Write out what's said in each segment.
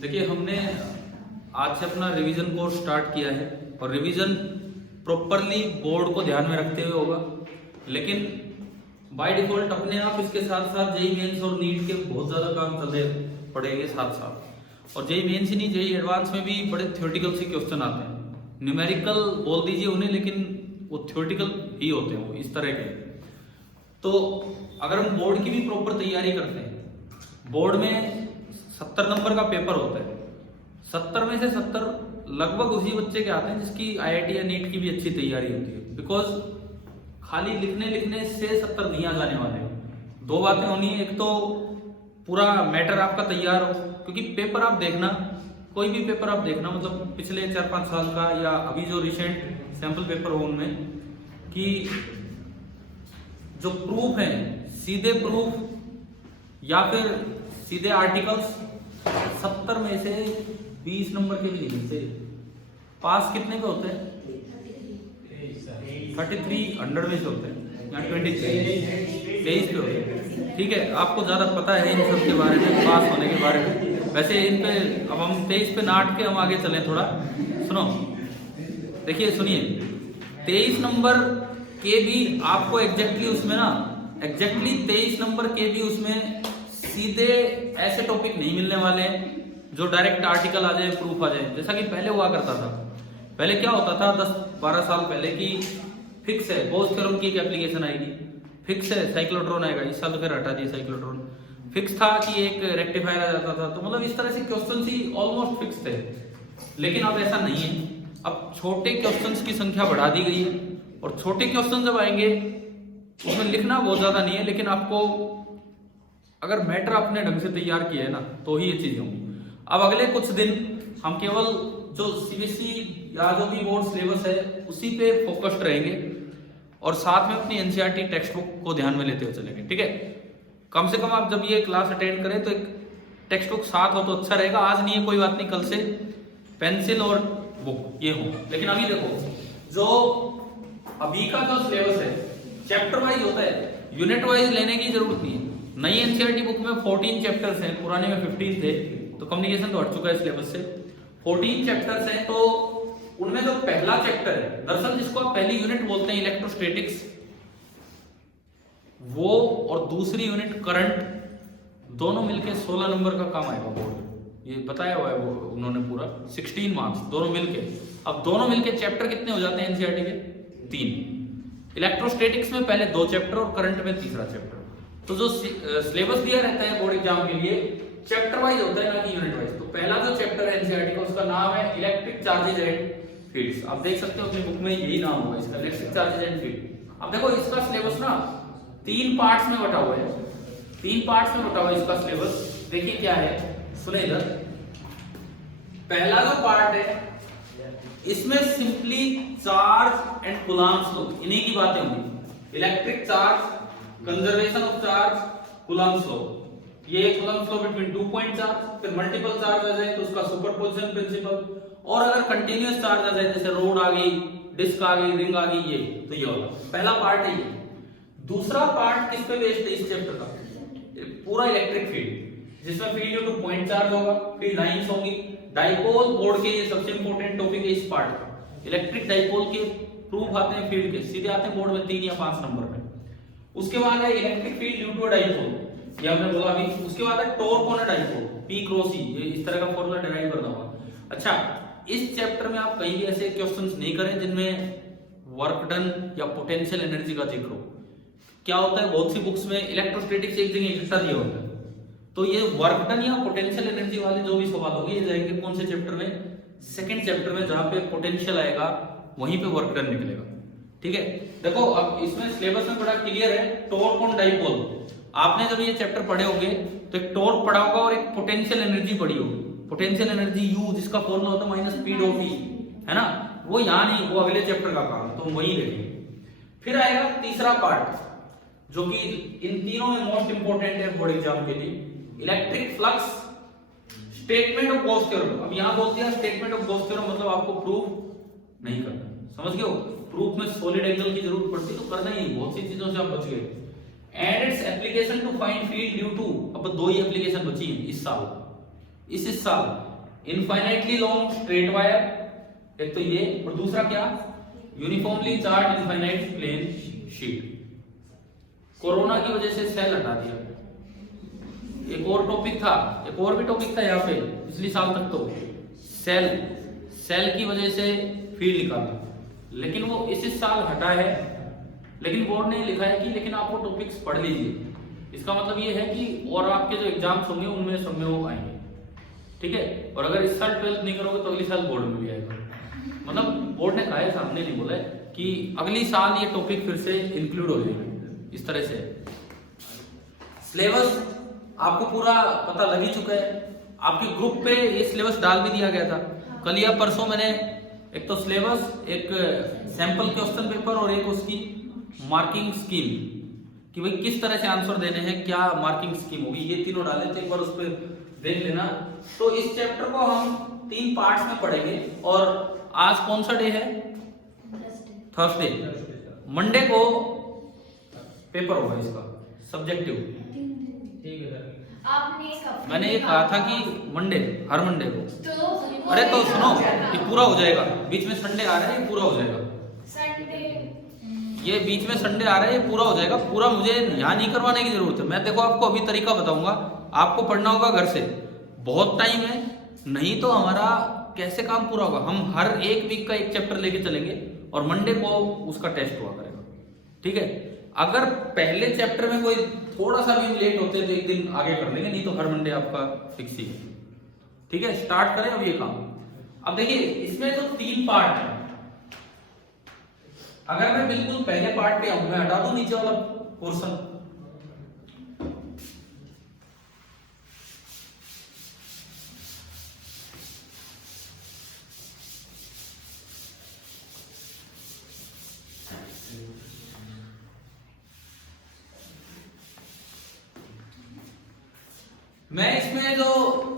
देखिए हमने आज से अपना रिवीजन कोर्स स्टार्ट किया है और रिवीजन प्रॉपरली बोर्ड को ध्यान में रखते हुए होगा, लेकिन बाय डिफॉल्ट अपने आप इसके साथ साथ जेई मेंस और नीट के बहुत ज़्यादा काम चलते पड़ेंगे साथ साथ। और जेई मेंस ही नहीं, जेई एडवांस में भी बड़े थ्योरेटिकल से क्वेश्चन आते हैं। न्यूमेरिकल बोल दीजिए उन्हें, लेकिन वो थ्योरेटिकल ही होते हैं, वो इस तरह के। तो अगर हम बोर्ड की भी प्रॉपर तैयारी करते हैं, बोर्ड में 70 नंबर का पेपर होता है, 70 में से 70 लगभग उसी बच्चे के आते हैं जिसकी आईआईटी या नीट की भी अच्छी तैयारी होती है। बिकॉज खाली लिखने से 70 नहीं आ जाने वाले। दो बातें होनी है, एक तो पूरा मैटर आपका तैयार हो, क्योंकि पेपर आप देखना, कोई भी पेपर आप देखना, मतलब पिछले 4-5 साल का या अभी जो रिसेंट सैंपल पेपर हो उनमें, कि जो प्रूफ है सीधे प्रूफ या फिर सीधे आर्टिकल्स 70 में से 20 नंबर के भी नहीं मिलते। पास कितने पे होते हैं? 3300 में से होते हैं, या 23 पे होते हैं। ठीक है, आपको ज्यादा पता है इन सब के बारे में, पास होने के बारे में। वैसे इन पे अब हम 23 पे नाट के हम आगे चलें थोड़ा। सुनो, देखिए सुनिए, 23 नंबर के भी आपको एग्जैक्टली उसमें ना, एग्जैक्टली 23 नंबर के भी उसमें सीधे ऐसे टॉपिक नहीं मिलने वाले हैं जो डायरेक्ट आर्टिकल आ जाए, प्रूफ आ जाए, जैसा कि पहले हुआ करता था। पहले क्या होता था 10-12 साल पहले की फिक्स है बोस थ्योरम की एक एप्लीकेशन आएगी, फिक्स है साइक्लोट्रॉन आएगा, इस साल तो फिर हटा दिया साइक्लोट्रॉन। फिक्स था कि एक रेक्टिफायर आ जाता था, तो मतलब इस तरह से क्वेश्चन ही ऑलमोस्ट फिक्स थे। लेकिन अब ऐसा नहीं है, अब छोटे क्वेश्चंस की संख्या बढ़ा दी गई है, और छोटे क्वेश्चन जब आएंगे उसमें लिखना बहुत ज्यादा नहीं है, लेकिन आपको अगर मैटर अपने ढंग से तैयार किया है ना, तो ही ये चीजें होंगी। अब अगले कुछ दिन हम केवल जो सीबीएसई या जो भी बोर्ड सिलेबस है उसी पे फोकस्ड रहेंगे, और साथ में अपनी एनसीईआरटी टेक्स्ट बुक को ध्यान में लेते हुए चलेंगे। ठीक है, कम से कम आप जब ये क्लास अटेंड करें तो एक टेक्स्ट बुक साथ हो तो अच्छा रहेगा। आज नहीं है कोई बात नहीं, कल से पेंसिल और बुक ये हो। लेकिन अभी देखो, जो अभी का जो सिलेबस है चैप्टर वाइज होता है, यूनिट वाइज लेने की जरूरत नहीं है। नई एनसीईआरटी बुक में 14 चैप्टर्स हैं, पुराने में 15 थे, तो कम्युनिकेशन तो हट चुका है सिलेबस से। 14 चैप्टर्स हैं, तो उनमें जो पहला चैप्टर है, दरअसल जिसको आप पहली यूनिट बोलते हैं इलेक्ट्रोस्टैटिक्स, वो और दूसरी यूनिट करंट, दोनों मिलके 16 नंबर का काम आएगा बोर्ड में। ये बताया हुआ है वो उन्होंने पूरा 16 मार्क्स दोनों मिलके। अब दोनों मिलके चैप्टर कितने हो जाते हैं एनसीईआरटी के? 3। इलेक्ट्रोस्टैटिक्स में पहले 2 चैप्टर और करंट में तीसरा चैप्टर। तो जो सिलेबस दिया रहता है बोर्ड एग्जाम के लिए चैप्टर वाइज होता है, ना कि यूनिट वाइज। तो पहला जो चैप्टर है एनसीईआरटी का, उसका नाम है इलेक्ट्रिक चार्जेज एंड फील्ड्स। आप देख सकते हो अपनी बुक में यही नाम होगा इसका, इलेक्ट्रिक चार्जेज एंड फील्ड। अब देखो इसका सिलेबस ना 3 पार्ट्स में बटा हुआ है, 3 पार्ट्स में बटा हुआ है इसका सिलेबस। देखिए क्या है, सुने इधर। पहला जो पार्ट है इसमें simply charge and Coulomb's law, इन्हीं की बातें होंगी। Electric charge, conservation of charge, Coulomb's law. ये Coulomb's law between 2 point charge, फिर मल्टीपल चार्ज आ जाए तो उसका सुपरपोजिशन प्रिंसिपल, और अगर कंटीन्यूअस चार्ज आ जाए जैसे रोड आ गई, डिस्क आ गई, रिंग आ गई, ये तो ये होगा पहला पार्ट है ये। दूसरा पार्ट किस पे बेस्ड है इस चैप्टर का? पूरा इलेक्ट्रिक फील्ड, जिसमें field due two point charge होगा, फील्ड लाइंस होंगी, डाइपोल। बोर्ड के ये सबसे इंपॉर्टेंट टॉपिक है इस पार्ट का। इलेक्ट्रिक डाइपोल के प्रूफ आते हैं फील्ड के, सीधे आते हैं बोर्ड में 3 या 5 नंबर में। उसके बाद है electric field due to dipole, ये हमने बोला अभी। उसके बाद है torque on a dipole, P cross E, ये इस तरह का फॉर्मूला डिराइव करना होगा। अच्छा, इस चैप्टर में आप कहीं भी ऐसे क्वेश्चंस नहीं करें जिनमें वर्क डन या पोटेंशियल एनर्जी का जिक्र हो। क्या होता है, बहुत सी बुक्स में इलेक्ट्रोस्टैटिक्स एक जगह इकट्ठा दिया होता है, तो ये वर्क डन या पोटेंशियल एनर्जी वाले जो भी सवाल होंगे ये जाएंगे कौन से चैप्टर में? सेकंड चैप्टर में, जहां पे पोटेंशियल आएगा वहीं पे वर्क डन निकलेगा। ठीक है, देखो अब इसमें सिलेबस में बड़ा क्लियर है। टॉर्क ऑन डाइपोल, आपने जब ये चैप्टर पढ़े होंगे तो एक टॉर्क पढ़ा होगा और एक पोटेंशियल एनर्जी पढ़ी होगी। पोटेंशियल एनर्जी U, जिसका फॉर्मूला होता है माइनस स्पीड ऑफ E, है ना? वो यहाँ नहीं, वो अगले चैप्टर का काम है, तो वही देखेंगे। फिर आएगा तीसरा पार्ट, जो कि इन तीनों में मोस्ट इंपोर्टेंट है बोर्ड एग्जाम के लिए, electric flux, statement of Gauss theorem. अब यहां बोल दिया स्टेटमेंट ऑफ गॉस थ्योरम, मतलब आपको प्रूफ नहीं करना, समझ गए हो? प्रूफ में सॉलिड एंगल की जरूरत पड़ती तो करना ही, बहुत सी चीजों से आप बच गए। And its application to find field due to, अब 2 ही एप्लीकेशन बची है इस साल। इस साल इनफाइनाइटली लॉन्ग स्ट्रेट वायर, एक तो ये, और दूसरा क्या, uniformly charge infinite plane sheet. Corona की वजह से सेल हटा दिया। एक और टॉपिक था, एक और भी टॉपिक था यहाँ पे पिछले साल तक, तो सेल की वजह से फील्ड निकाला, लेकिन वो इस साल हटा है। लेकिन बोर्ड ने लिखा है कि लेकिन आप वो टॉपिक्स पढ़ लीजिए। इसका मतलब ये है कि और आपके जो एग्जाम्स होंगे उनमें सब में वो आएंगे, ठीक है। और अगर इस साल 12th नहीं करोगे तो अगली साल बोर्ड में भी आएगा। मतलब बोर्ड ने कहा है, सामने नहीं बोला है, कि अगली साल ये टॉपिक फिर से इंक्लूड हो जाएंगे। इस तरह से सिलेबस आपको पूरा पता लग ही चुका है। आपके ग्रुप पे ये सिलेबस डाल भी दिया गया था कल या परसों। मैंने एक तो सिलेबस, एक सैंपल क्वेश्चन पेपर और एक उसकी मार्किंग स्कीम, कि भाई किस तरह से आंसर देने हैं, क्या मार्किंग स्कीम होगी, ये तीनों डाले थे। एक बार उस पर देख लेना। तो इस चैप्टर को हम 3 पार्ट्स में पढ़ेंगे। और आज कौन सा डे है? थर्सडे। मंडे को पेपर होगा इसका सब्जेक्टिव। मैंने ये कहा था कि मंडे, हर मंडे को। अरे तो सुनो, ये पूरा हो जाएगा। बीच में संडे आ रहा है, ये पूरा हो जाएगा। ये बीच में संडे आ रहा है, ये पूरा हो जाएगा। पूरा मुझे यहाँ नहीं करवाने की जरूरत है। मैं देखो आपको अभी तरीका बताऊंगा, आपको पढ़ना होगा घर से। बहुत टाइम है, नहीं तो हमारा कैसे काम पूरा होगा। हम हर एक वीक का एक चैप्टर लेके चलेंगे और मंडे को उसका टेस्ट हुआ करेगा, ठीक है। अगर पहले चैप्टर में कोई थोड़ा सा भी लेट होते तो एक दिन आगे कर लेंगे, नहीं तो हर मंडे आपका फिक्स ही है, ठीक है। स्टार्ट करें अब ये काम। अब देखिए इसमें तो 3 पार्ट है। अगर मैं बिल्कुल पहले पार्ट पे आऊं, मैं हटा दूं नीचे वाला पोर्शन। मैं इसमें जो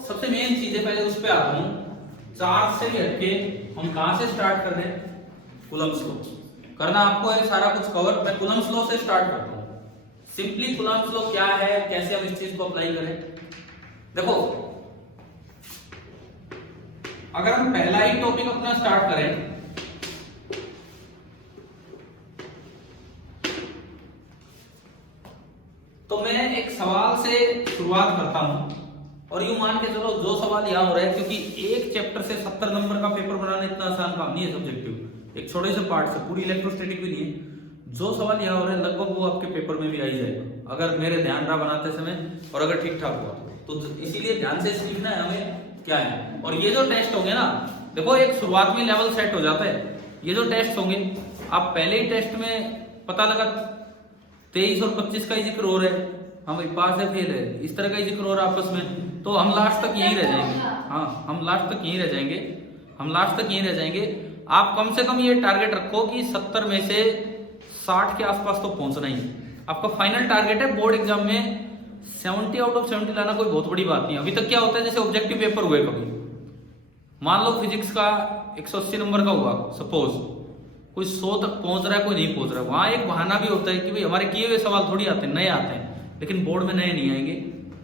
सबसे मेन चीज है पहले उस पे आता हूं। चार्ज से हटके हम कहां से स्टार्ट कर रहे हैं? कूलम्ब्स लॉ करना आपको है, सारा कुछ कवर। मैं कूलम्ब्स लॉ से स्टार्ट करता हूं। सिंपली कूलम्ब्स लॉ क्या है, कैसे हम इस चीज को अप्लाई करें। देखो अगर हम पहला ही टॉपिक अपना स्टार्ट करें, तो मैं एक सवाल से शुरुआत करता हूं। और यूं मान के चलो जो सवाल यहां हो रहा है, क्योंकि एक चैप्टर से 70 नंबर का पेपर बनाना इतना आसान काम नहीं है सब्जेक्टिव। एक छोटे से पार्ट से, पूरी इलेक्ट्रोस्टैटिक भी नहीं है। जो सवाल यहां हो रहा है लगभग वो आपके पेपर में भी आ ही जाएगा, अगर मेरे ध्यान रहा बनाते समय और अगर ठीक ठाक हुआ तो। इसीलिए ध्यान से सीखना है हमें क्या है। और ये जो टेस्ट होंगे ना, देखो एक शुरुआत में लेवल सेट हो जाता है। ये जो टेस्ट होंगे, आप पहले ही टेस्ट में पता लगा 23 और 25 का ही जिक्र हो रहा है, हम पास है फेल है, इस तरह का ही जिक्र हो रहा है आपस में, तो हम लास्ट तक यहीं रह जाएंगे। हाँ, हम लास्ट तक यहीं रह जाएंगे। आप कम से कम ये टारगेट रखो कि 70 में से 60 के आसपास तो पहुंचना ही है। आपका फाइनल टारगेट है। बोर्ड एग्जाम में 70 आउट ऑफ 70 लाना कोई बहुत बड़ी बात नहीं। अभी तक क्या होता है, जैसे ऑब्जेक्टिव पेपर हुए कभी, मान लो फिजिक्स का 180 नंबर का हुआ सपोज, कोई 100 तक पहुंच रहा है, कोई नहीं पहुंच रहा है। वहां एक बहाना भी होता है कि भाई हमारे किए हुए सवाल थोड़ी आते हैं, नए आते हैं। लेकिन बोर्ड में नए नहीं आएंगे,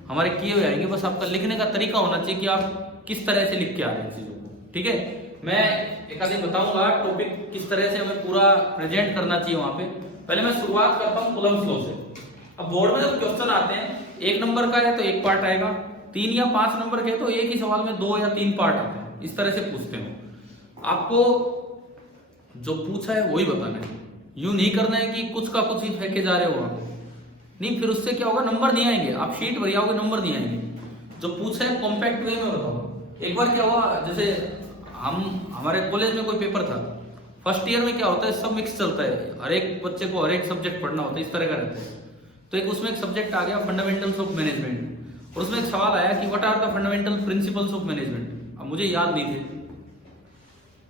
हमारे किए हुए आएंगे। बस आपका लिखने का तरीका होना चाहिए कि आप किस तरह से लिख के आ रहे हैं चीजों को, ठीक है। मैं एक आधी बताऊंगा टॉपिक किस तरह से हमें पूरा प्रेजेंट करना चाहिए वहां पे। पहले मैं शुरुआत करता हूँ कूलम्ब्स लॉ से। अब बोर्ड में जब क्वेश्चन आते हैं, 1 नंबर का है तो 1 पार्ट आएगा, 3 या 5 नंबर के तो एक ही सवाल में 2 या 3 पार्ट आते हैं। इस तरह से पूछते हैं। आपको जो पूछा है वही बताना है, यूं नहीं करना है कि कुछ का कुछ ही फेंके जा रहे हो आप, नहीं। फिर उससे क्या होगा, नंबर नहीं आएंगे। आप शीट भर आओगे, नंबर नहीं आएंगे। जो पूछा है कॉम्पैक्ट वे में बताओ। एक बार क्या हुआ, जैसे हमारे कॉलेज में कोई पेपर था, फर्स्ट ईयर में क्या होता है, सब मिक्स चलता है, हर एक बच्चे को हर एक सब्जेक्ट पढ़ना होता है, इस तरह का रहता है। तो एक उसमें एक सब्जेक्ट आ गया फंडामेंटल्स ऑफ मैनेजमेंट, और उसमें एक सवाल आया कि what are the fundamental principles of management. अब मुझे याद नहीं थे,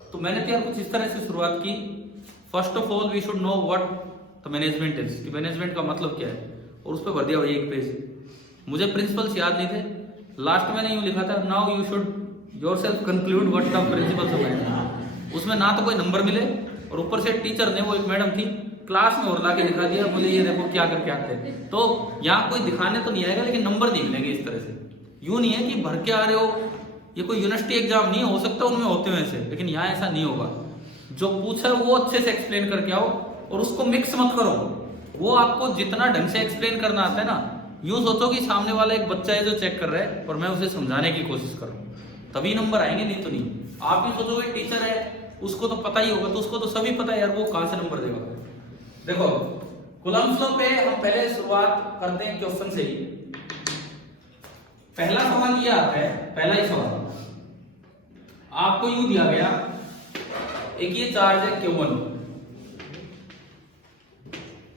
तो मैंने तो यार कुछ इस तरह से शुरुआत की, first of all we should know what the management is, कि मैनेजमेंट का मतलब क्या है, और उस पर भर दिया भाई 1 पेज। मुझे प्रिंसिपल्स याद नहीं थे। लास्ट मैंने यूं लिखा था, now you should yourself conclude what the principles of management. उसमें ना तो कोई नंबर मिले, और ऊपर से टीचर ने, वो एक मैडम थी, क्लास में और ला के दिखा दिया मुझे, ये देखो क्या करके आते हैं। तो यहाँ कोई दिखाने तो नहीं आएगा, लेकिन नंबर नहीं मिलेंगे इस तरह से। यूं नहीं है कि भर के आ रहे हो ये कोई यूनिवर्सिटी एग्जाम नहीं हो सकता उनमें होते हुए से, लेकिन यहाँ ऐसा नहीं होगा। जो पूछा है वो अच्छे से एक्सप्लेन करके आओ और उसको मिक्स मत करो। वो आपको जितना ढंग से एक्सप्लेन करना आता है ना, यूं सोचो कि सामने वाला एक बच्चा है जो चेक कर रहा है और मैं उसे समझाने की कोशिश कर रहा हूँ, तभी नंबर आएंगे, नहीं तो नहीं। आप ही सोचोगे टीचर है उसको तो पता ही होगा, तो उसको तो सभी पता है यार, वो कहां से नंबर देगा। देखो कूलम्ब्स लॉ पे हम पहले शुरुआत करते हैं क्वेश्चन से ही। पहला सवाल ये आता है, पहला ही सवाल आपको यूं दिया गया, एक ये चार्ज है Q1।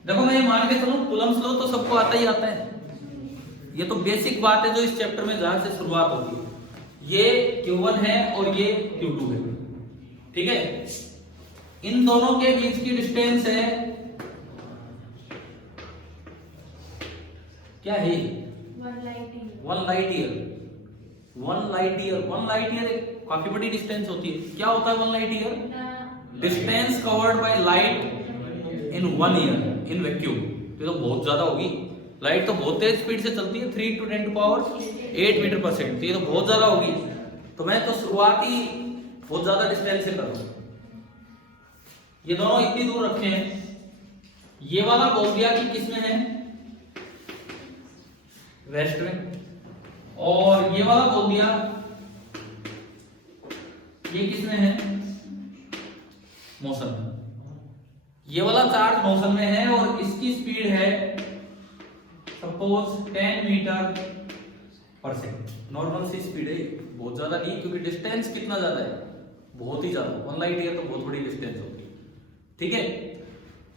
देखो मैं ये मान के चलूं कूलम्ब्स लॉ तो सबको आता ही आता है, ये तो बेसिक बात है जो इस चैप्टर में जहां से शुरुआत होती है। ये Q1 है और ये Q2 है, ठीक है। इन दोनों के बीच की डिस्टेंस है क्या है? 1 लाइट ईयर। 1 लाइट ईयर काफी बड़ी डिस्टेंस होती है। क्या होता है 1 light year? Distance covered by light in 1 year in vacuum. ये तो बहुत ज्यादा होगी, लाइट तो बहुत तेज स्पीड से चलती है, 3 × 10⁸ मीटर पर सेकंड, तो ये तो बहुत ज्यादा होगी। तो मैं तो शुरुआत ही बहुत ज्यादा डिस्टेंस से करूंगा। ये दोनों इतनी दूर रखे हैं, ये वाला बोल दिया कि किसमें है? वेस्ट में, और ये वाला बोल दिया ये किसमें है? मौसम में। ये वाला चार्ज मौसम में है और इसकी स्पीड है सपोज 10 मीटर पर सेकंड। नॉर्मल सी स्पीड है, बहुत ज्यादा नहीं, क्योंकि डिस्टेंस कितना ज्यादा है? बहुत ही ज्यादा। 1 लाइट ईयर तो बहुत बड़ी डिस्टेंस होती है, ठीक है।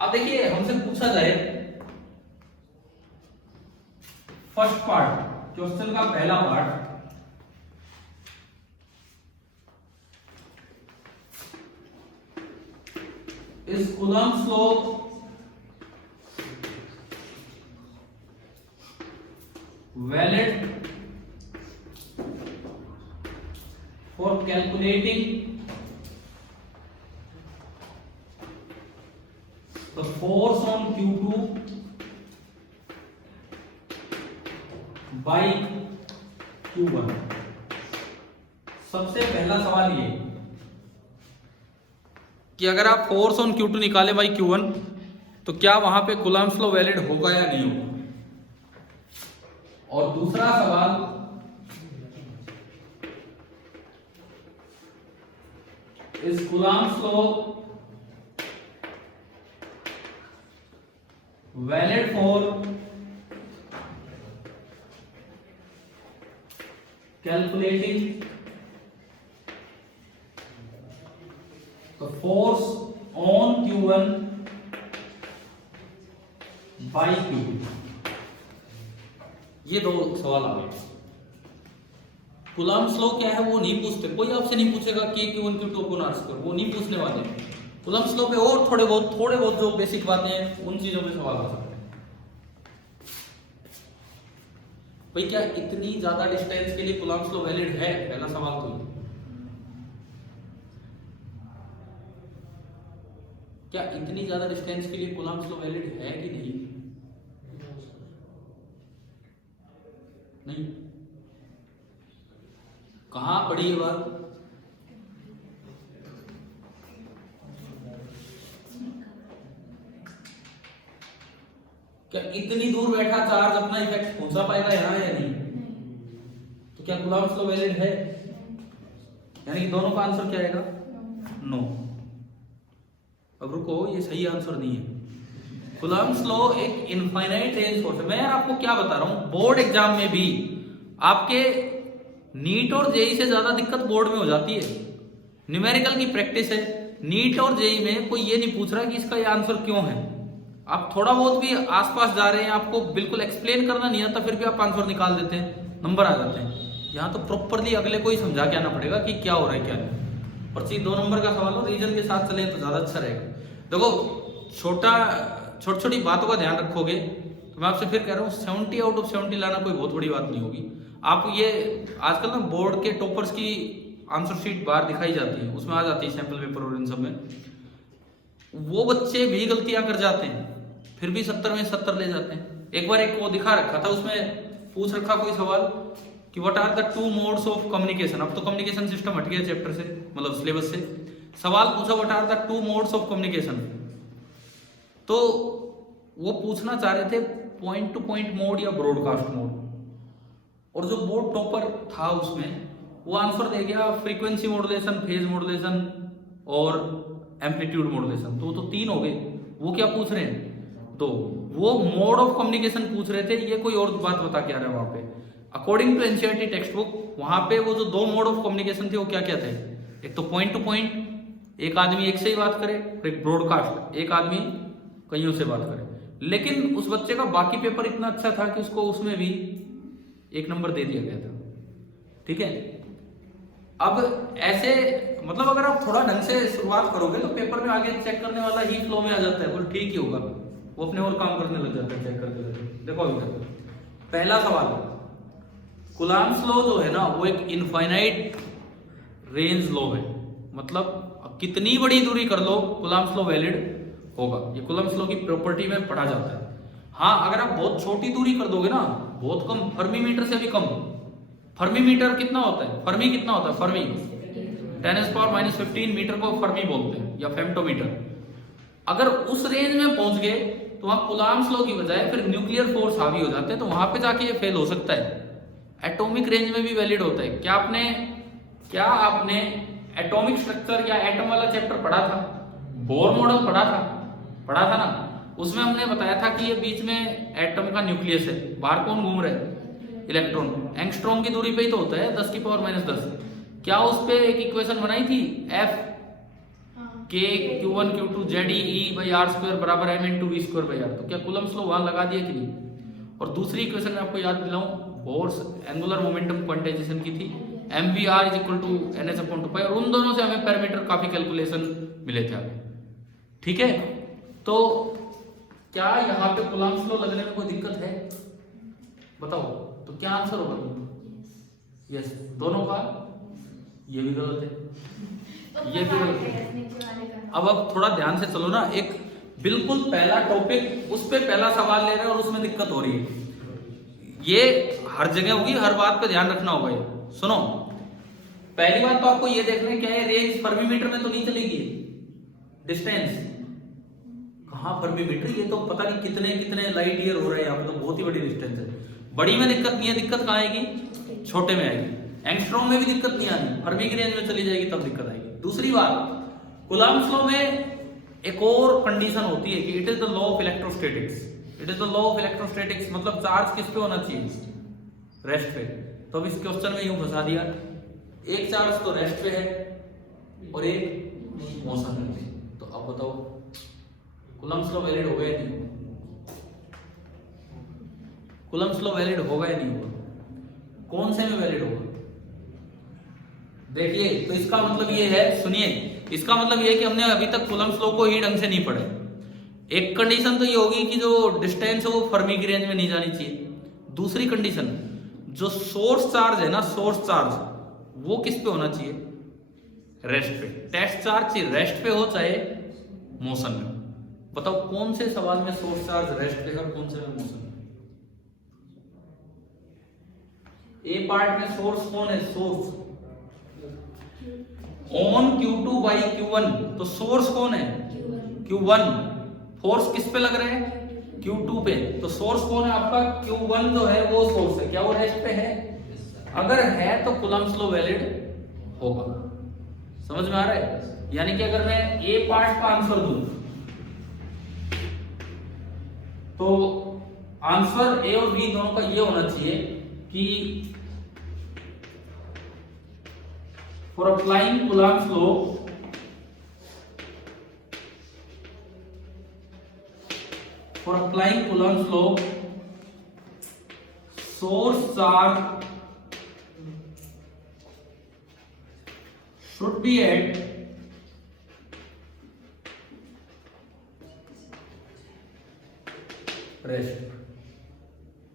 अब देखिए हमसे पूछा जाए फर्स्ट पार्ट, क्वेश्चन का पहला part, is Coulomb's law valid for calculating the force on Q2 by Q1। सबसे पहला सवाल ये कि अगर आप फोर्स ऑन Q2 निकाले बाई Q1 तो क्या वहां पे कूलम्ब्स लॉ वैलिड होगा या नहीं होगा। और दूसरा सवाल, is Coulomb's law valid for calculating the force on Q1 by Q2। ये दो सवाल आ गए। कूलम्ब्स लॉ क्या है वो नहीं पूछते, कोई आपसे नहीं पूछेगा कि Q1 Q2 को आंसर करो, वो नहीं पूछने वाले। कूलम्ब्स लॉ पे और थोड़े बहुत जो बेसिक बातें हैं उन चीजों पे सवाल आ सकते हैं। भाई क्या इतनी ज्यादा डिस्टेंस के लिए कूलम्ब्स लॉ वैलिड है? पहला सवाल तो ये। क्या इतनी ज्यादा डिस्टेंस के लिए कूलम्ब्स लॉ वैलिड है कि नहीं? नहीं। कहां पड़ी ये बात? क्या इतनी दूर बैठा चार्ज अपना इफेक्ट पहुंचा पाएगा यहां या नहीं? तो क्या कूलम्ब्स लॉ वैलिड है? यानी दोनों का आंसर क्या आएगा? नो। अब रुको, ये सही आंसर नहीं है। कूलम्ब्स लॉ एक इनफाइनाइट रेंज फोर्स है। मैं यार आपको क्या बता रहा हूं, बोर्ड एग्जाम में भी आपके नीट और जेई से ज्यादा दिक्कत बोर्ड में हो जाती है। न्यूमेरिकल की प्रैक्टिस है, नीट और जेई में कोई ये नहीं पूछ रहा कि इसका ये आंसर क्यों है। आप थोड़ा बहुत भी आसपास जा रहे हैं, आपको बिल्कुल एक्सप्लेन करना नहीं आता, फिर भी आप आंसर निकाल देते हैं, नंबर आ जाते हैं। यहाँ तो प्रॉपरली अगले को ही समझा के आना पड़ेगा कि क्या हो रहा है क्या नहीं। और 2 नंबर का सवाल हो, रीजन के साथ चले तो ज्यादा अच्छा रहेगा। देखो छोटी छोटी बातों का ध्यान रखोगे तो मैं आपसे फिर कह रहा हूँ 70 आउट ऑफ 70 लाना कोई बहुत बड़ी बात नहीं होगी। आप ये आजकल ना बोर्ड के टॉपर्स की आंसर शीट बाहर दिखाई जाती है, उसमें आ जाती है सैंपल पेपर और इन सब में, वो बच्चे भी गलतियां कर जाते हैं, फिर भी 70 में 70 ले जाते हैं। एक बार एक वो दिखा रखा था, उसमें पूछ रखा कोई सवाल कि what are the two modes of communication. अब तो कम्युनिकेशन सिस्टम हट गया चैप्टर से, मतलब सिलेबस से। सवाल पूछा what are the two modes of communication, तो वो पूछना चाह रहे थे पॉइंट टू पॉइंट मोड या ब्रॉडकास्ट मोड। और जो बोर्ड टॉपर था उसमें वो आंसर दे गया फ्रीक्वेंसी मॉड्यूलेशन, फेज मॉड्यूलेशन और एम्पलीट्यूड मॉड्यूलेशन। तो वो तो 3 हो गए। वो क्या पूछ रहे हैं, तो वो मोड ऑफ कम्युनिकेशन पूछ रहे थे। ये कोई और बात बता के आ रहा है वहां पे। According to NCERT text book, वहां पे वो जो 2 मोड ऑफ कम्युनिकेशन थे वो क्या क्या थे, एक तो पॉइंट टू पॉइंट, एक आदमी एक से ही बात करे, और एक ब्रॉडकास्ट, एक आदमी कईयों से बात करे। लेकिन उस बच्चे का बाकी पेपर इतना अच्छा था कि उसको उसमें भी 1 नंबर दे दिया गया था। ठीक है, अब ऐसे मतलब अगर आप थोड़ा ढंग से शुरुआत करोगे तो पेपर में आगे चेक करने वाला ही फ्लो में आ जाता है, बोल ठीक ही होगा, वो अपने और काम करने लग जाता है चेक करते। देखो अभी तक पहला सवाल, कूलम्ब्स लॉ जो है ना वो एक इनफाइनाइट रेंज लॉ है, मतलब कितनी बड़ी दूरी कर लो कूलम्ब्स लॉ वैलिड होगा। ये कूलम्ब्स लॉ की प्रॉपर्टी में पढ़ा जाता है। हाँ, अगर आप बहुत छोटी दूरी कर दोगे ना, बहुत कम, फर्मी मीटर से भी कम। फर्मी मीटर कितना होता है, फर्मी कितना होता है, फर्मी 10⁻⁻15 मीटर को फर्मी बोलते हैं या फेम्टोमीटर। अगर उस रेंज में पहुंच गए तो वहां कूलम्ब्स लॉ की बजाय फिर न्यूक्लियर फोर्स हावी हो जाते हैं, तो वहां पे जाके ये फेल हो सकता है। एटॉमिक रेंज में भी वैलिड होता है। क्या आपने एटॉमिक स्ट्रक्चर या एटम वाला चैप्टर पढ़ा था, बोर मॉडल पढ़ा था ना, उसमें हमने बताया था कि ये बीच में एटम का न्यूक्लियस है, बाहर कौन घूम रहा है, इलेक्ट्रॉन। एंगस्ट्रॉम की दूरी पे ही तो होता है 10⁻⁻10। क्या उस पे एक इक्वेशन बनाई थी, F K Q1 Q2 ZeE/r² बराबर m×v²/r। तो क्या कूलम्ब्स लॉ वहां लगा दिया कि नहीं। और दूसरी इक्वेशन में आपको याद दिलाऊं, बोर्स एंगुलर मोमेंटम क्वांटाइजेशन की थी, mvr=ns/2π, और उन दोनों से हमें पैरामीटर काफी कैलकुलेशन मिले थे आगे। ठीक है, तो क्या यहाँ पे कूलम्ब्स लॉ लगने में कोई दिक्कत है, बताओ। तो क्या आंसर होगा, यस, दोनों का। ये भी गलत है, ये भी गलत है। अब थोड़ा ध्यान से चलो ना, एक बिल्कुल पहला टॉपिक, उस पे पहला सवाल ले रहे हैं और उसमें दिक्कत हो रही है। ये हर जगह होगी, हर बात पे ध्यान रखना होगा। ये सुनो, पहली बात तो आपको ये देखना है क्या है, रेंज फर्मी मीटर में तो नहीं चलेगी। डिस्टेंस कहाँ फर्मी मीटर, ये तो पता नहीं कितने लाइट ईयर हो रहे हैं यहाँ पे, तो बहुत ही बड़ी डिस्टेंस है। बड़ी में दिक्कत नहीं है, दिक्कत कहाँ आएगी, छोटे में आएगी। एंगस्ट्रॉम में भी दिक्कत नहीं आनी, फर्मी की रेंज में चली जाएगी तब दिक्कत आएगी। दूसरी बात, कूलम्ब्स लॉ में एक और कंडीशन होती है कि it is the law of electrostatics. It is the law of electrostatics, मतलब चार्ज किस पे होना चाहिए, रेस्ट पे। तो अब इस क्वेश्चन में यूं फंसा दिया, एक चार्ज तो रेस्ट पे है और एक मोशन में। तो अब बताओ कूलम्ब्स लॉ वैलिड होगा या नहीं, कूलम्ब्स लॉ वैलिड होगा या नहीं होगा, कौन से में वैलिड होगा। देखिए, तो इसका मतलब ये है, सुनिए, इसका मतलब ये है कि हमने अभी तक कूलम्ब्स लॉ को ही ढंग से नहीं पढ़े। एक कंडीशन तो ये होगी कि जो डिस्टेंस है वो फर्मी की रेंज में नहीं जानी चाहिए। दूसरी कंडीशन, जो सोर्स चार्ज है ना, सोर्स चार्ज वो किस पे होना चाहिए, रेस्ट पे। टेस्ट चार्ज चाहिए रेस्ट पे हो चाहे मोशन में। बताओ कौन से सवाल में सोर्स चार्ज रेस्ट पे और कौन से में मोशन में। ए पार्ट में सोर्स कौन है, सोर्स ऑन Q2/Q1, तो सोर्स कौन है, Q1। फोर्स किस पे लग रहे हैं, Q2 पे। तो सोर्स कौन है आपका, Q1 जो है वो सोर्स है। क्या वो रेस्ट पे है, अगर है तो कूलम्ब्स लॉ वैलिड होगा। समझ में आ रहा है। यानी कि अगर मैं ए पार्ट का आंसर दूं तो आंसर ए और बी दोनों का ये होना चाहिए कि for applying Coulomb's law, source charge should be at rest।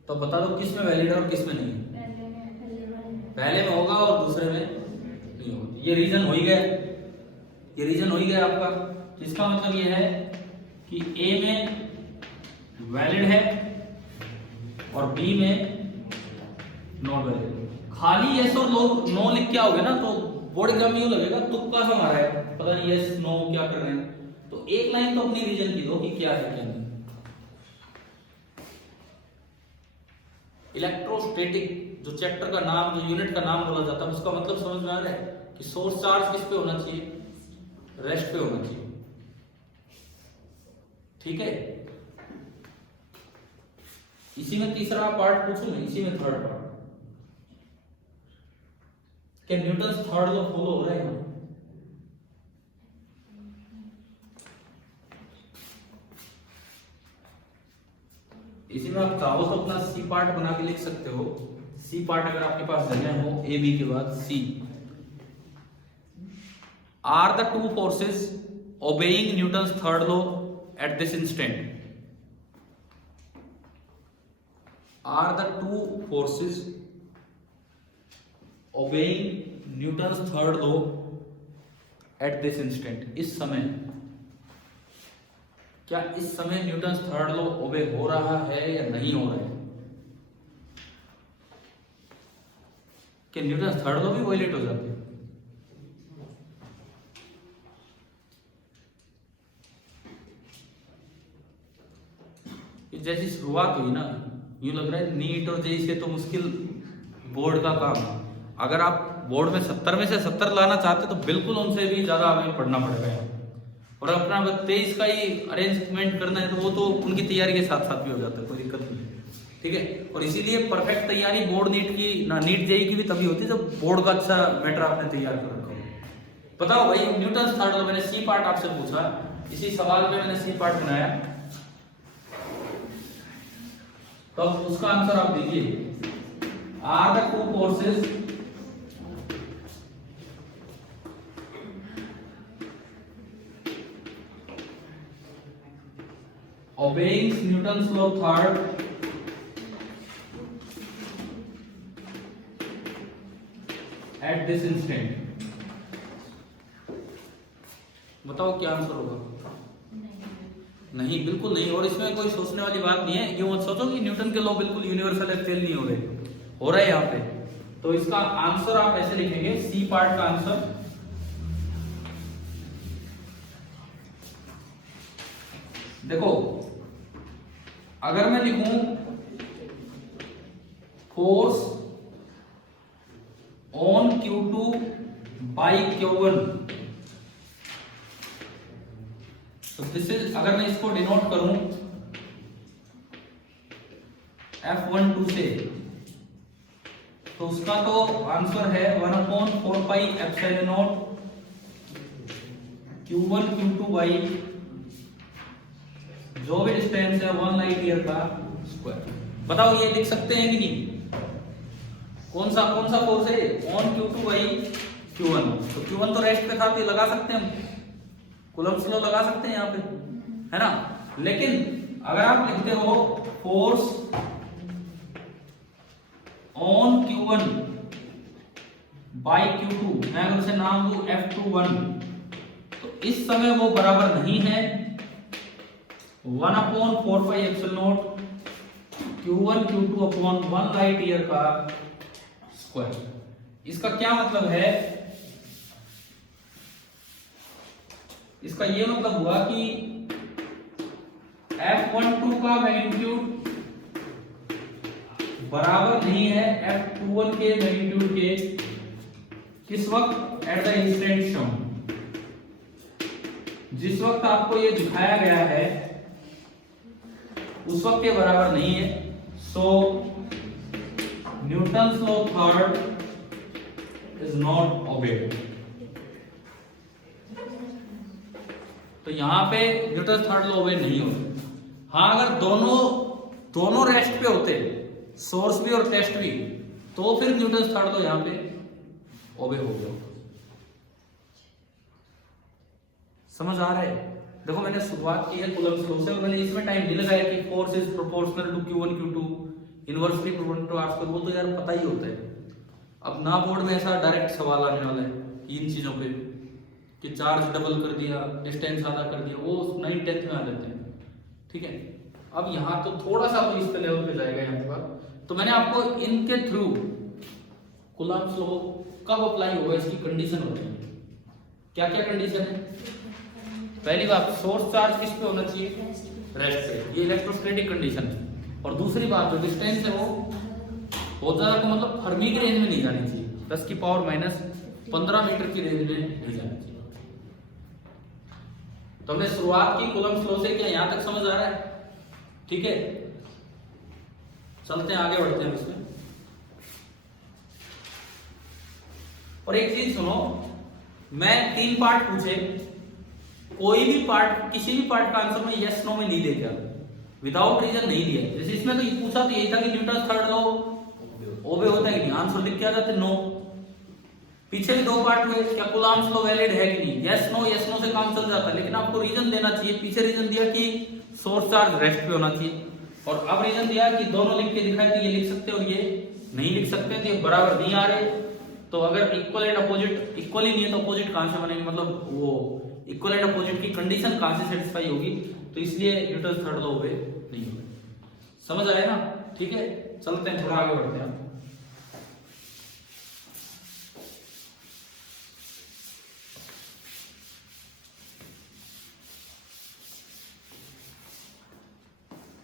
तो बता दो किस में वैलिड है और किस में नहीं। पहले में होगा और दूसरे में नहीं होगा। ये रीजन हो ही गया आपका। तो इसका मतलब ये है कि ए में वैलिड है और बी में नॉट वैलिड। खाली यस और नो लिख के आओगे ना तो बोर्ड एग्जाम में यूं लगेगा तुक्का सा मारा है, पता नहीं यस नो क्या कर रहे हैं। तो एक लाइन तो अपनी रीजन की दो कि क्या है क्या नहीं। इलेक्ट्रोस्टैटिक जो चैप्टर का नाम, जो यूनिट का नाम बोला जाता है, उसका मतलब समझ में आ रहा है कि सोर्स चार्ज किस पे होना चाहिए, रेस्ट पे होना चाहिए। ठीक है, इसी में तीसरा पार्ट पूछूं मैं, इसी में थर्ड पार्ट, क्या न्यूटन थर्ड लॉ फॉलो हो रहा है? इसी में आप चाहो तो अपना सी पार्ट बना के लिख सकते हो। सी पार्ट अगर आपके पास जगह हो, ए बी के बाद C. Are the two forces obeying Newton's third law at this instant. Are the two forces obeying Newton's third law at this instant. इस समय, क्या इस समय न्यूटन्स थर्ड लॉ ओबे हो रहा है या नहीं हो रहा है? कि न्यूटन्स थर्ड लॉ भी वायलेट हो जाती है? जैसी शुरुआत हुई ना, यूं लग रहा है नीट और जेईई से तो मुश्किल बोर्ड का काम। अगर आप बोर्ड में 70 में से 70 लाना चाहते तो बिल्कुल उनसे भी ज्यादा हमें पढ़ना पड़ेगा, और अपना 23 का ही अरेंजमेंट करना है तो वो तो उनकी तैयारी के साथ साथ भी हो जाता है, कोई दिक्कत नहीं है। ठीक है, और इसीलिए परफेक्ट तैयारी बोर्ड नीट की ना, नीट जेईई की भी तभी होती है जब बोर्ड का अच्छा मैटर आपने तैयार कर रखा हो। बताओ भाई, न्यूटन्स थर्ड लॉ, मैंने सी पार्ट आपसे पूछा, इसी सवाल में मैंने सी पार्ट बनाया, तो उसका आंसर आप दीजिए। Are the two forces obeying Newton's law third at this instant। बताओ क्या आंसर होगा? नहीं, बिल्कुल नहीं। और इसमें कोई सोचने वाली बात नहीं है। ये मत सोचो कि न्यूटन के लॉ बिल्कुल यूनिवर्सल है, फेल नहीं हो रहे, हो रहा है यहाँ पे। तो इसका आंसर आप ऐसे लिखेंगे, सी पार्ट का आंसर, देखो अगर मैं लिखूं force on Q2 by Q1, तो दिस इज, अगर मैं इसको डिनोट करूं F12 से, तो उसका तो आंसर है 1/4 pi epsilon naught Q1 Q2 by जो भी डिस्टेंस है 1 लाइट ईयर का स्क्वायर। बताओ ये लिख सकते हैं कि नहीं? कौन सा फोर्स है? On Q2 by Q1। तो Q1 तो रेस्ट पे था, तो लगा सकते हैं हम, कूलम्ब्स लॉ लगा सकते हैं यहाँ पे, है ना। लेकिन अगर आप लिखते हो force on Q1 by Q2, मैं अगर उसे नाम दूं F21, तो इस समय वो बराबर नहीं है 1/4 pi epsilon naught Q1 Q2 upon 1 light year का स्क्वायर। इसका क्या मतलब है? इसका ये मतलब हुआ कि F12 का मैग्नीट्यूड बराबर नहीं है F21 के मैग्नीट्यूड के, किस वक्त? एट द इंस्टेंट शोन, जिस वक्त आपको ये दिखाया गया है उस वक्त के बराबर नहीं है। So Newton's law third is not obeyed. तो यहां पे न्यूटन्स थर्ड लॉ ओबे नहीं होता। हाँ, अगर दोनों रेस्ट पे होते, सोर्स भी और टेस्ट भी, तो फिर न्यूटन्स थर्ड लॉ यहां पे ओबे हो गया। समझ आ रहा है? देखो मैंने शुरुआत की है कूलम्ब्स लॉ से, और मैंने इसमें टाइम नहीं लगाया कि force is proportional to Q1 Q2 inversely proportional to R square, वो तो यार पता ही होता है। अब ना बोर्ड में ऐसा डायरेक्ट सवाल आने वाला है इन चीजों पे कि चार्ज डबल कर दिया, डिस्टेंस आधा कर दिया, वो 9th 10th में आ जाते हैं। ठीक है, अब यहाँ तो थोड़ा सा तो इस लेवल पे जाएगा यहाँ पर। तो मैंने आपको इनके थ्रू कूलम्ब्स लॉ कब अप्लाई होगा, इसकी कंडीशन होती है। क्या क्या कंडीशन है? पहली बात, सोर्स चार्ज किस पे होना चाहिए? रेस्ट पे, ये इलेक्ट्रोस्टैटिक कंडीशन है। और दूसरी बात, जो डिस्टेंस है वो बहुत ज्यादा का मतलब फर्मी की रेंज में नहीं जानी चाहिए, 10 की पावर माइनस 15 मीटर की रेंज में नहीं जानी चाहिए। तो हमने शुरुआत की कूलम्ब्स लॉ से, क्या यहां तक समझ आ रहा है? ठीक है, चलते हैं आगे बढ़ते हैं इसमें। और एक चीज सुनो, मैं 3 पार्ट पूछे, कोई भी पार्ट, किसी भी पार्ट का आंसर में यस नो में नहीं दे क्या, विदाउट रीजन नहीं दिया। जैसे इसमें तो पूछा तो यही था कि न्यूटन थर्ड लॉ ओबे होता है कि नहीं, आंसर लिख के आ जाते नो। पीछे भी 2 पार्ट हुए, क्या कूलम्ब्स लॉ वैलिड है कि नहीं, यस नो से काम चल जाता है, लेकिन आपको रीजन देना चाहिए। पीछे रीजन दिया कि सोर्स चार्ज रेस्ट पे होना चाहिए, और अब रीजन दिया कि दोनों लिख के दिखाए, तो ये लिख सकते हो और ये नहीं लिख सकते, तो ये बराबर नहीं आ रहे। तो अगर इक्वल एंड अपोजिट इक्वल ही नहीं है तो अपोजिट कहां से बनेंगे, मतलब वो इक्वल एंड अपोजिट की कंडीशन कहां से सेटिस्फाई होगी, तो इसलिए न्यूटन थर्ड लॉ पे नहीं होगा। समझ आया ना? ठीक है, चलते हैं थोड़ा आगे बढ़ते हैं।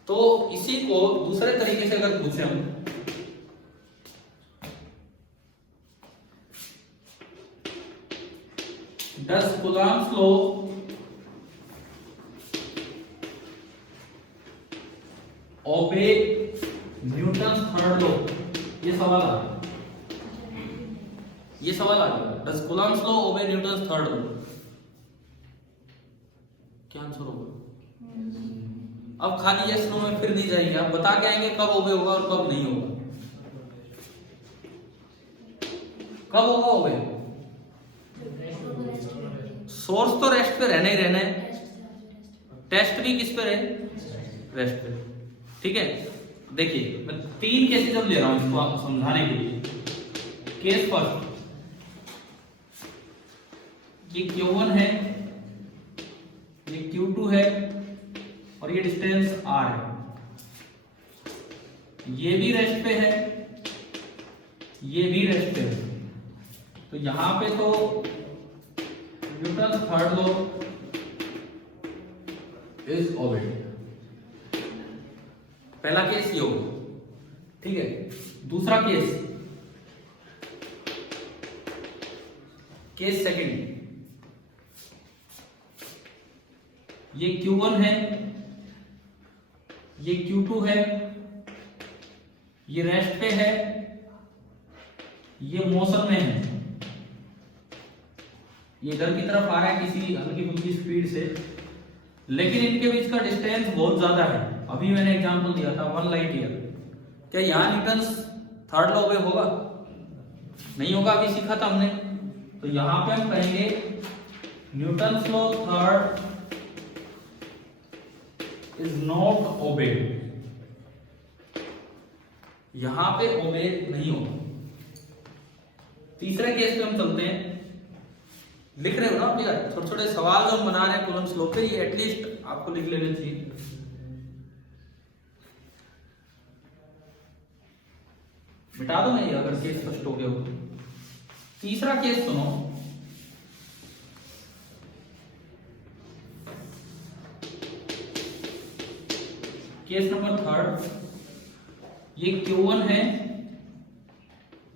तो इसी को दूसरे तरीके से अगर पूछे हम, does Coulomb's law obey Newton third law, ये सवाल आ गया, ये सवाल आ गया, does Coulomb's law obey Newton third law, क्या आंसर होगा? अब खाली यस नो में फिर नहीं जाएंगे, आप बता के आएंगे कब ओबे होगा और कब नहीं होगा। कब होगा ओबे? सोर्स तो रेस्ट पे रहना ही रहना है, टेस्ट भी किस पे रहे? रेस्ट पे। ठीक है, देखिए मैं 3 केसेस अब ले रहा हूं इसको आपको समझाने के लिए। केस फर्स्ट, ये Q1 है, ये Q2 है, और ये डिस्टेंस R है, ये भी रेस्ट पे है, ये भी रेस्ट पे है। तो यहां पे तो Newton third law is obeyed. पहला केस ये होगा, ठीक है। दूसरा केस, केस सेकंड, ये Q1 है, ये Q2 है, ये रेस्ट पे है, ये मोशन में है, ये इधर की तरफ आ रहा है किसी हल्की फुल्की स्पीड से, लेकिन इनके बीच का डिस्टेंस बहुत ज्यादा है। अभी मैंने एग्जांपल दिया था 1 लाइट ईयर। क्या यहां न्यूटन थर्ड लॉ पे होगा? नहीं होगा, अभी सीखा था हमने। तो यहां पे हम कहेंगे Newton law third is not obeyed, यहां पे ओबेड नहीं होगा। तीसरे केस पे हम चलते हैं, लिख रहे हो ना आप यार, छोटे छोटे सवाल जो हम बना रहे हैं कूलम्ब्स लॉ पे, ये एटलीस्ट आपको लिख लेने चाहिए। मिटा दो नहीं अगर केस स्पष्ट हो गया हो। तीसरा केस सुनो, केस नंबर थर्ड, ये Q1 है,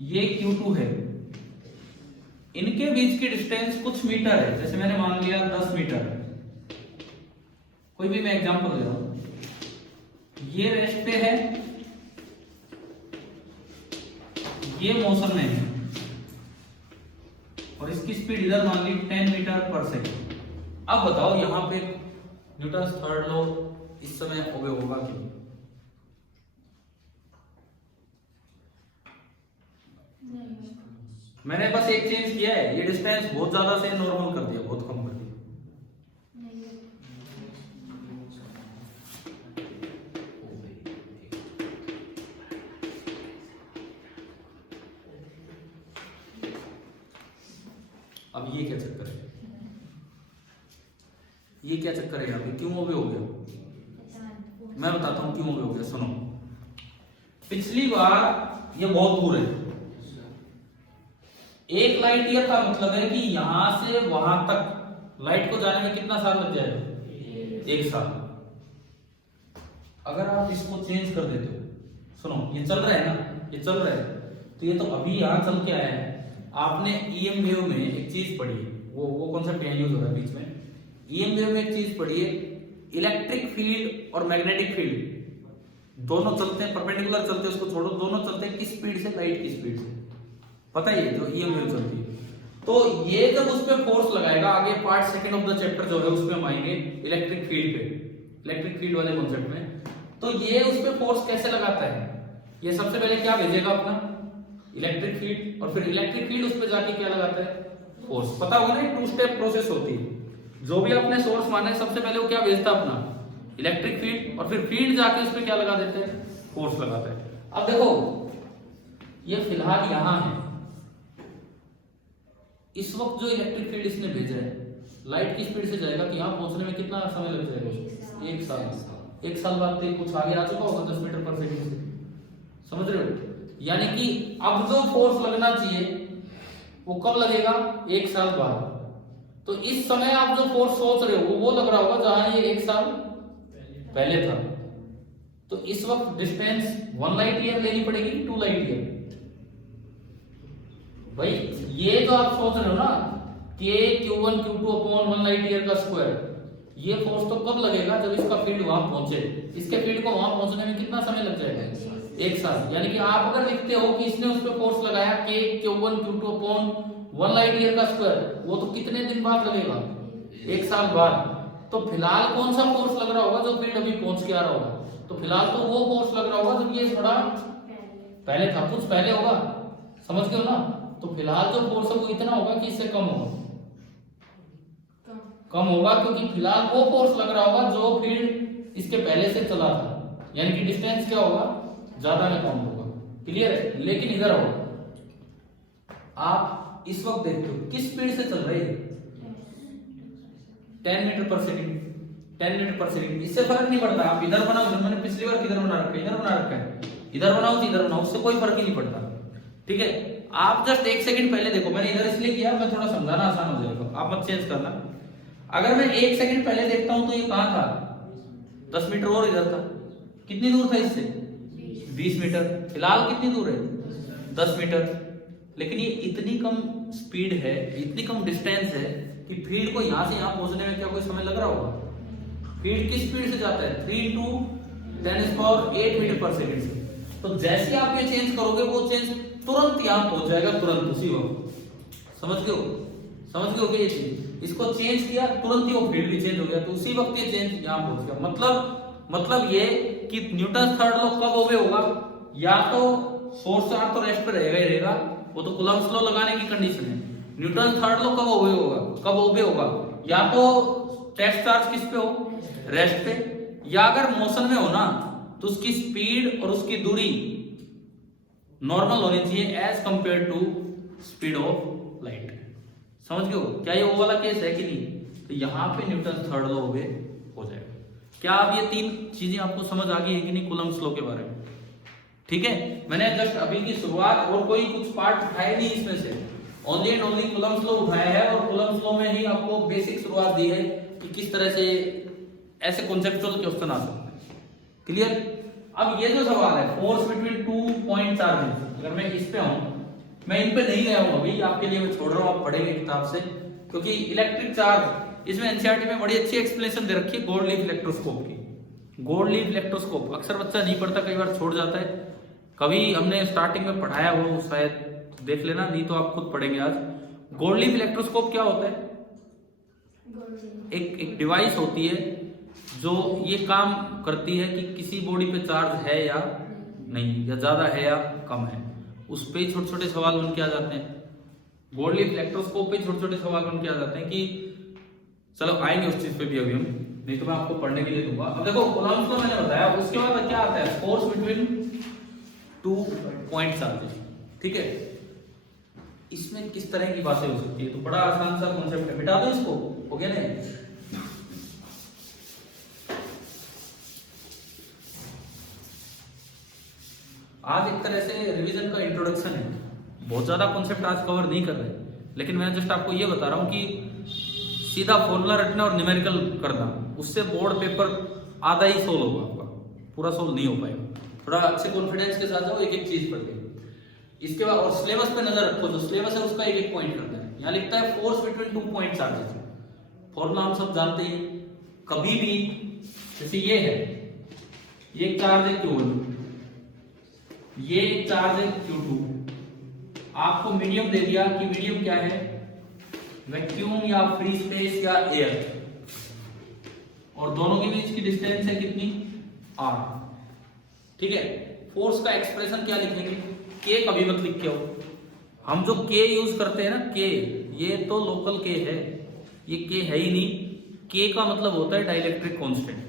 ये Q2 है, इनके बीच की डिस्टेंस कुछ मीटर है, जैसे मैंने मान लिया 10 मीटर, कोई भी मैं एग्जांपल दे रहा हूं। ये रेस्ट पे है, ये मोशन में है, और इसकी स्पीड इधर मान ली 10 मीटर पर सेकेंड। अब बताओ यहां पे न्यूटन थर्ड लॉ इस समय ओबे होगा कि नहीं? मैंने बस एक चेंज किया है, ये डिस्टेंस बहुत ज्यादा से नॉर्मल कर दिया, बहुत कम कर दिया। अब ये क्या चक्कर है, ये क्या चक्कर है यहाँ पे, क्यों ओबे हो गया? मैं बताता हूं क्यों ओबे हो गया, सुनो। पिछली बार ये बहुत दूर है, एक लाइट ईयर का मतलब है कि यहां से वहां तक लाइट को जाने में कितना साल लग जाएगा? 1 साल। अगर आप इसको चेंज कर देते हो, सुनो ये चल रहा है ना, ये चल रहा है, तो ये तो अभी यहां चल के आया है। आपने ईएम वेव में एक चीज पढ़ी है, वो कॉन्सेप्ट यहाँ यूज हो रहा है बीच में। ईएम वेव में एक चीज पढ़ी है, इलेक्ट्रिक फील्ड और मैग्नेटिक फील्ड दोनों चलते हैं, परपेंडिकुलर चलते हैं, उसको छोड़ो, दोनों चलते हैं किस स्पीड से? लाइट की स्पीड से। पता है ये जो ईएम वेव चलती है, तो ये जब उस पर फोर्स लगाएगा, आगे part second of the chapter जो है उसमें हम आएंगे इलेक्ट्रिक फील्ड पे, इलेक्ट्रिक फील्ड वाले कॉन्सेप्ट में। तो ये उस पे फोर्स कैसे लगाता है? ये सबसे पहले क्या भेजेगा? अपना इलेक्ट्रिक फील्ड, और फिर इलेक्ट्रिक फील्ड उस पे जाके क्या लगाता है? फोर्स। पता होगा ना, 2 स्टेप प्रोसेस होती है। जो भी आपने सोर्स माना है, सबसे पहले वो क्या भेजता है? अपना इलेक्ट्रिक फील्ड, और फिर फील्ड जाके उस पे क्या लगा देते हैं? फोर्स लगाता है। अब देखो ये फिलहाल यहां है, इस वक्त जो इलेक्ट्रिक फील्ड इसने भेजा है लाइट की स्पीड से जाएगा कि यहां पहुंचने में कितना समय लग जाएगा? 1 साल। 1 साल बाद तो कुछ आगे आ चुका होगा 10 मीटर पर सेकंड से, समझ रहे हो? यानी कि अब जो फोर्स लगना चाहिए वो कब लगेगा? 1 साल बाद। तो इस समय आप जो फोर्स सोच रहे हो वो लग रहा होगा जहां ये 1 साल पहले था। तो इस वक्त डिस्टेंस 1 लाइट ईयर लेनी पड़ेगी, 2 लाइट ईयर। भाई ये जो आप सोच रहे हो ना कि Q1 Q2 upon 1 light year का स्क्वायर, ये फोर्स तो कब लगेगा? जब इसका फील्ड वहां पहुंचे। इसके फील्ड को वहां पहुंचने में कितना समय लग जाएगा? 1 साल। यानी कि आप अगर लिखते हो कि इसने उस पर फोर्स लगाया K Q1 Q2 upon 1 light year का स्क्वायर, वो तो कितने दिन बाद लगेगा? 1 साल बाद। तो फिलहाल कौन सा फोर्स लग रहा होगा? जो फील्ड अभी पहुंच के आ रहा होगा। तो फिलहाल तो वो फोर्स लग रहा होगा जब ये थोड़ा पहले था, कुछ पहले होगा, समझ गए हो ना? तो फिलहाल जो फोर्स है वो इतना होगा कि इससे कम होगा, कम होगा, क्योंकि फिलहाल वो फोर्स लग रहा होगा जो फील्ड इसके पहले से चला था। यानी कि डिस्टेंस क्या होगा? ज्यादा में कम होगा। क्लियर है? लेकिन इधर आओ, आप इस वक्त देखते हो किस स्पीड से चल रही है? 10 मीटर पर सेकंड। 10 मीटर पर सेकंड। इससे फर्क नहीं पड़ता आप इधर बनाओ, मैंने पिछली बार किधर बना रखा है? इधर बना रखा है। इधर बनाओ तो इधर बनाओ, उससे कोई फर्क ही नहीं पड़ता। ठीक है, आप जस्ट 1 सेकंड पहले देखो, मैंने इधर इसलिए किया, मैं थोड़ा समझाना आसान हो जाएगा, आप मत चेंज करना। अगर मैं 1 सेकंड पहले देखता हूं तो ये कहां था? 10 मीटर और इधर था। कितनी दूर था इससे? 20 मीटर। फिलहाल कितनी दूर है? 10 मीटर। लेकिन ये इतनी कम स्पीड है, इतनी कम डिस्टेंस है कि फील्ड को यहां से यहां पहुंचने में क्या कोई समय लग रहा होगा? फील्ड किस स्पीड से जाता है? 3 × 10⁸ मीटर पर सेकंड से। तो जैसे आप ये चेंज करोगे वो चेंज तुरंत यहां पहुंच जाएगा, तुरंत उसी वक्त। समझ गए हो? समझ गए हो कि ये चीज, इसको चेंज किया तुरंत ही वो फील्ड भी चेंज हो गया, तो उसी वक्त ये चेंज यहां पहुंच गया। मतलब ये कि न्यूटन थर्ड लॉ कब ओबे होगा? या तो सोर्स चार्ज तो रेस्ट पे रहेगा ही रहेगा, वो तो कूलम्ब्स लॉ लगाने की कंडीशन है। न्यूटन थर्ड लॉ कब ओबे होगा? कब ओबे होगा? या तो टेस्ट चार्ज किस पे हो? रेस्ट पे। या अगर मोशन में हो ना तो उसकी स्पीड और उसकी दूरी नॉर्मल होनी चाहिए as compare to speed of light. समझ गए हो? क्या ये वो वाला केस है कि नहीं? तो यहां पे न्यूटन थर्ड लॉ ओबे हो जाएगा। क्या अब ये 3 चीजें आपको समझ आ गई है कि नहीं कूलम्ब्स लॉ के बारे में? ठीक है, मैंने जस्ट अभी की शुरुआत और कोई कुछ पार्ट उठाए नहीं इसमें से, only and only Coulomb's law उठाया है, और कूलम्ब्स लॉ में ही आपको बेसिक शुरुआत दी है कि किस तरह से ऐसे कॉन्सेप्चुअल क्वेश्चन आ सकते हैं। क्लियर? अब ये जो सवाल है फोर्स बिटवीन 2 पॉइंट चार्जेस, अगर मैं इस पे हूं, मैं इन पे नहीं गया हूं अभी, आपके लिए मैं छोड़ रहा हूं, आप पढ़ेंगे किताब से, क्योंकि इलेक्ट्रिक चार्ज इसमें एनसीईआरटी में बड़ी अच्छी एक्सप्लेनेशन दे रखी है गोल्ड लीफ इलेक्ट्रोस्कोप की। गोल्ड लीफ इलेक्ट्रोस्कोप अक्सर बच्चा नहीं पढ़ता, कई बार छोड़ जाता है। कभी हमने स्टार्टिंग में पढ़ाया हो शायद, देख लेना, नहीं तो आप खुद पढ़ेंगे आज। गोल्ड लीफ इलेक्ट्रोस्कोप क्या होता है? एक डिवाइस होती है जो ये काम करती है कि किसी बॉडी पे चार्ज है या नहीं, या ज्यादा है या कम है, उस पे छोटे छोटे सवाल बन के आ जाते हैं। गोल्ड लीफ इलेक्ट्रोस्कोप पे छोटे छोटे सवाल बन के आ जाते हैं कि चलो आएंगे उस चीज पे भी अभी हम, नहीं तो मैं आपको पढ़ने के लिए दूंगा। अब देखो कूलम्ब्स लॉ मैंने बताया, उसके बाद क्या आता है? Force between 2 point charges. ठीक है, इसमें किस तरह की बातें हो सकती है? तो बड़ा आसान सा कॉन्सेप्ट है, मिटा दो इसको, हो गया ना? आज एक तरह से रिवीजन का इंट्रोडक्शन है, बहुत ज्यादा कॉन्सेप्ट आज कवर नहीं कर रहे, लेकिन मैं जस्ट आपको ये बता रहा हूँ कि सीधा फॉर्मूला रटना और न्यूमेरिकल करना, उससे बोर्ड पेपर आधा ही सोल्व होगा आपका, पूरा सोल्व नहीं हो पाएगा। थोड़ा अच्छे कॉन्फिडेंस के साथ जाओ, एक एक चीज पढ़ के। इसके बाद और सिलेबस पे नजर रखो, जो सिलेबस है उसका एक एक पॉइंट करना है। यहाँ लिखता है force between 2 point charges, formula हम सब जानते हैं। कभी भी जैसे ये है, ये चार्ज है Q1, ये चार्ज है Q2, आपको मीडियम दे दिया कि मीडियम क्या है, वैक्यूम या फ्री स्पेस या एयर, और दोनों के बीच की डिस्टेंस है कितनी, r। ठीक है, फोर्स का एक्सप्रेशन क्या लिखेंगे, k कभी मत लिख के आओ। हम जो k यूज करते हैं ना, k, ये तो लोकल k है, ये k है ही नहीं। k का मतलब होता है डाइलेक्ट्रिक कांस्टेंट,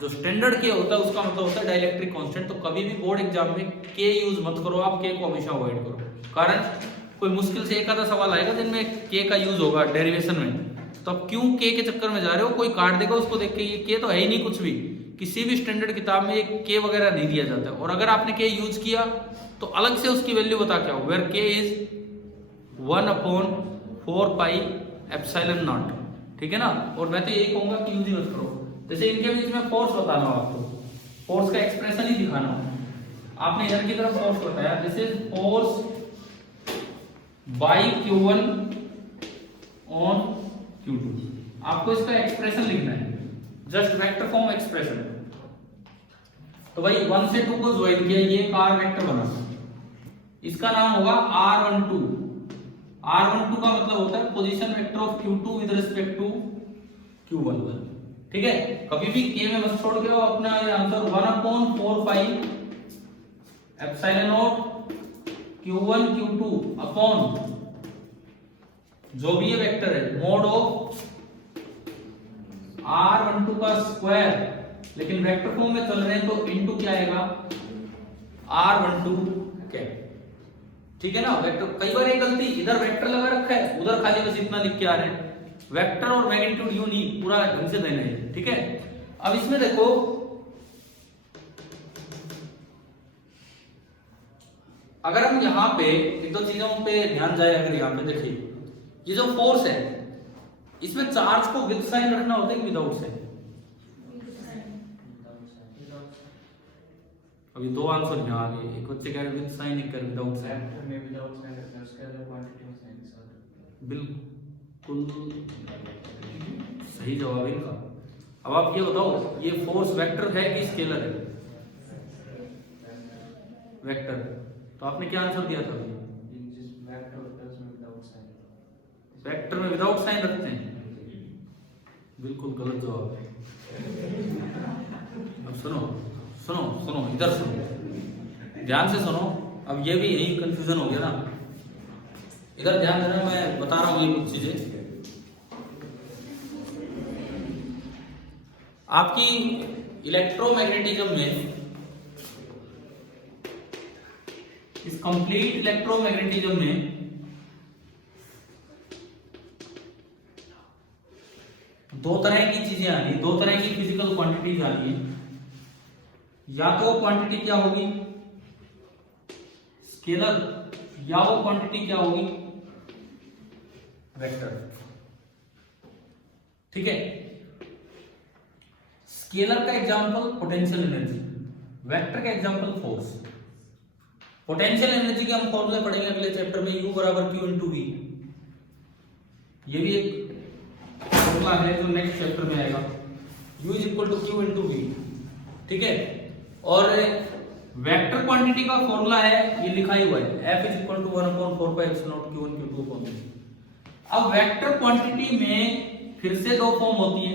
जो स्टैंडर्ड k होता है उसका मतलब होता है डाइलेक्ट्रिक कांस्टेंट। तो कभी भी बोर्ड एग्जाम में k यूज मत करो, आप k को हमेशा अवॉइड करो। कारण कोई मुश्किल से एक आधा सवाल आएगा जिनमें k का यूज होगा डेरिवेशन में, तो अब क्यों k के चक्कर में जा रहे हो। कोई काट देगा उसको देख के, ये k तो है ही नहीं कुछ भी। किसी भी स्टैंडर्ड किताब में एक k वगैरह नहीं दिया जाता है, और अगर आपने k यूज किया तो अलग से उसकी वैल्यू बता क्या हो, where k is 1/4 pi epsilon naught. ठीक है ना, और मैं तो यही कहूंगा कि यूज ही मत करो। जैसे इनके बीच में फोर्स बताना हो आपको, फोर्स का एक्सप्रेशन ही दिखाना हो, आपने इधर की तरफ फोर्स बताया, this is force by Q1 on Q2, आपको इसका एक्सप्रेशन लिखना है, जस्ट वेक्टर फॉर्म एक्सप्रेशन। तो भाई 1 से 2 को ज्वाइन किया, ये कार वेक्टर बना, इसका नाम होगा R12। R12 का मतलब होता है position vector of Q2 with respect to Q11। ठीक है, कभी भी k में मत छोड़ के आओ, अपना answer 1/4 pi epsilon naught Q1 Q2 upon जो भी ये वेक्टर है मोड ऑफ R12 का स्क्वायर, लेकिन वेक्टर फॉर्म में चल रहे हैं तो इनटू क्या आएगा, R12 कैप। ठीक है ना, वेक्टर कई बार ये गलती, इधर वेक्टर लगा रखा है, उधर खाली बस इतना लिख के आ रहे हैं। वेक्टर और मैग्नीट्यूड यूं नहीं, पूरा ढंग से देना है। ठीक है, अब इसमें देखो अगर हम यहाँ पे एक दो चीजों पे ध्यान जाए, अगर यहाँ पे देखिए ये जो फोर्स है, इसमें चार्ज को विद साइन रखना होता है कि विदाउट साइन। अभी दो आंसर यहाँ आ गए, एक बच्चे कह रहे विद साइन, एक कह रहे विदाउट साइन। बिल्कुल सही जवाब इनका। अब आप ये बताओ, ये फोर्स वेक्टर है कि स्केलर है, वेक्टर। तो आपने क्या आंसर दिया था, वेक्टर में विदाउट साइन रखते हैं, बिल्कुल गलत जवाब है। अब सुनो सुनो सुनो, इधर सुनो, ध्यान से सुनो। अब ये भी यही कंफ्यूजन हो गया ना, इधर ध्यान देना, मैं बता रहा हूँ ये कुछ चीजें। आपकी इलेक्ट्रोमैग्नेटिज्म में, इस कंप्लीट इलेक्ट्रोमैग्नेटिज्म में दो तरह की चीजें आनी, दो तरह की फिजिकल क्वांटिटीज आनी है। या तो वो क्वांटिटी क्या होगी, स्केलर, या वो क्वांटिटी क्या होगी, वेक्टर। ठीक है, स्केलर का एग्जांपल पोटेंशियल एनर्जी, वेक्टर का एग्जांपल फोर्स। पोटेंशियल एनर्जी के हम फॉर्मूले पढ़ेंगे अगले चैप्टर में, U बराबर Q इंटू V। ये भी एक फॉर्मूला है जो नेक्स्ट चैप्टर में आएगा, U is equal to Q into V। ठीक है, और वेक्टर क्वांटिटी का फॉर्मूला है, ये लिखा ही हुआ है, F is equal to 1/4 pi epsilon naught Q1 Q2 upon V। अब वेक्टर क्वांटिटी में फिर से दो फॉर्म होती है,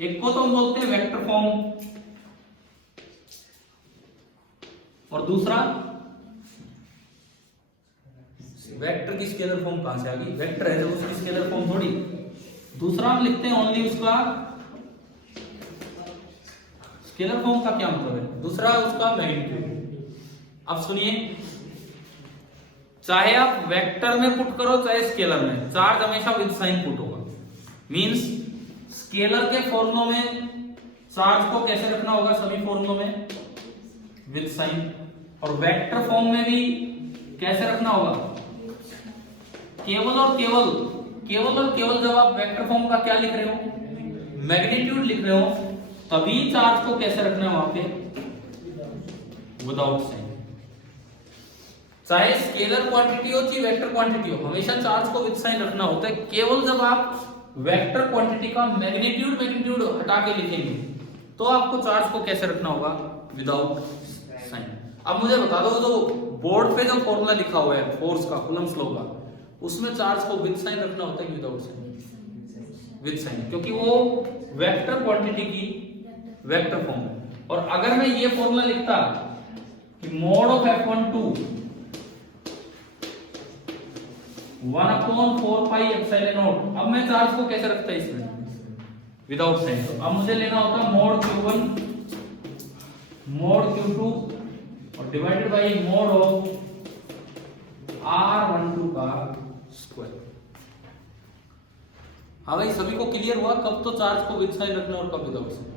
एक को तो हम बोलते हैं वेक्टर फॉर्म, और दूसरा वेक्टर की स्केलर फॉर्म। कहां से आ गई, वेक्टर है तो उसकी स्केलर फॉर्म थोड़ी। दूसरा हम लिखते हैं ओनली उसका स्केलर फॉर्म का क्या मतलब है, दूसरा उसका मैग्नीट्यूड। अब सुनिए, चाहे आप वेक्टर में पुट करो चाहे स्केलर में, चार्ज हमेशा विद साइन पुट होगा। मींस स्केलर के फॉर्मुलों में चार्ज को कैसे रखना होगा, सभी फॉर्मुलों में विद साइन। और वेक्टर फॉर्म में भी कैसे रखना होगा, केवल और केवल जब आप वेक्टर फॉर्म का क्या लिख रहे हो, मैग्नीट्यूड लिख रहे हो, तभी चार्ज को कैसे रखना है वहां पे, विदाउट साइन। चाहे स्केलर क्वांटिटी हो चाहे वेक्टर क्वांटिटी हो, हमेशा चार्ज को विद साइन रखना होता है। केवल जब आप वेक्टर क्वांटिटी का मैग्नीट्यूड हटा के लिखेंगे तो आपको चार्ज को कैसे रखना होगा, विदाउट साइन। अब मुझे बता दो, जो बोर्ड पे जो फॉर्मूला लिखा हुआ है फोर्स का, कूलम्स लॉ का, उसमें चार्ज को विद साइन रखना होता है कि विदाउट साइन, विद साइन, क्योंकि वो वेक्टर क्वांटिटी की वेक्टर फॉर्म है। और अगर मैं ये फॉर्मूला लिखता कि mode of F12 1/4 pi epsilon not, अब मैं चार्ज को कैसे रखता है इसमें, विदाउट साइन। तो अब मुझे लेना होता मोड Q1 मोड Q2 और divided by mode of R12 का स्क्वायर। हाँ भाई, सभी को क्लियर हुआ कब तो चार्ज को विद साइन रखना और कब विदाउट साइन।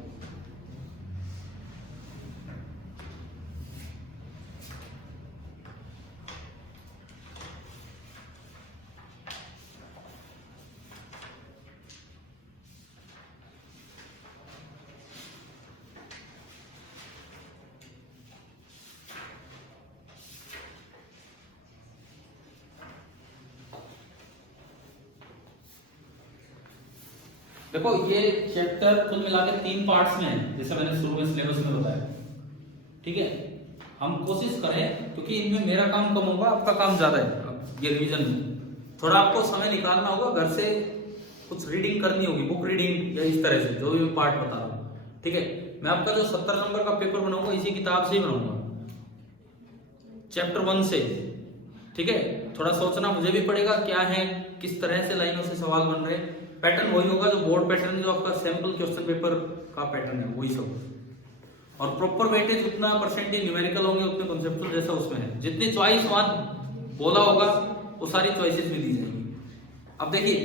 देखो ये चैप्टर कुल मिला के 3 पार्ट्स में है, जैसे मैंने शुरू में सिलेबस में बताया, ठीक है। हम कोशिश करें, क्योंकि इनमें मेरा काम कम होगा, आपका काम ज्यादा है। अब ये रिवीजन में थोड़ा आपको समय निकालना होगा, घर से कुछ रीडिंग करनी होगी, बुक रीडिंग या इस तरह से जो भी मैं पार्ट बता रहा हूँ, ठीक है। मैं आपका जो 70 नंबर का पेपर बनाऊंगा इसी किताब से ही बनाऊंगा, चैप्टर 1 से, ठीक है। थोड़ा सोचना मुझे भी पड़ेगा क्या है, किस तरह से लाइनों से सवाल बन रहे हैं। पैटर्न वही होगा जो बोर्ड पैटर्न है, जो आपका सैंपल क्वेश्चन पेपर का पैटर्न है, वही सब। और प्रॉपर वेटेज उतना परसेंटेज न्यूमेरिकल होंगे, उतने कॉन्सेप्चुअल जैसा उसमें है। जितनी चॉइस वहां बोला होगा वो सारी चॉइसेस भी दी जाएंगी। अब देखिए,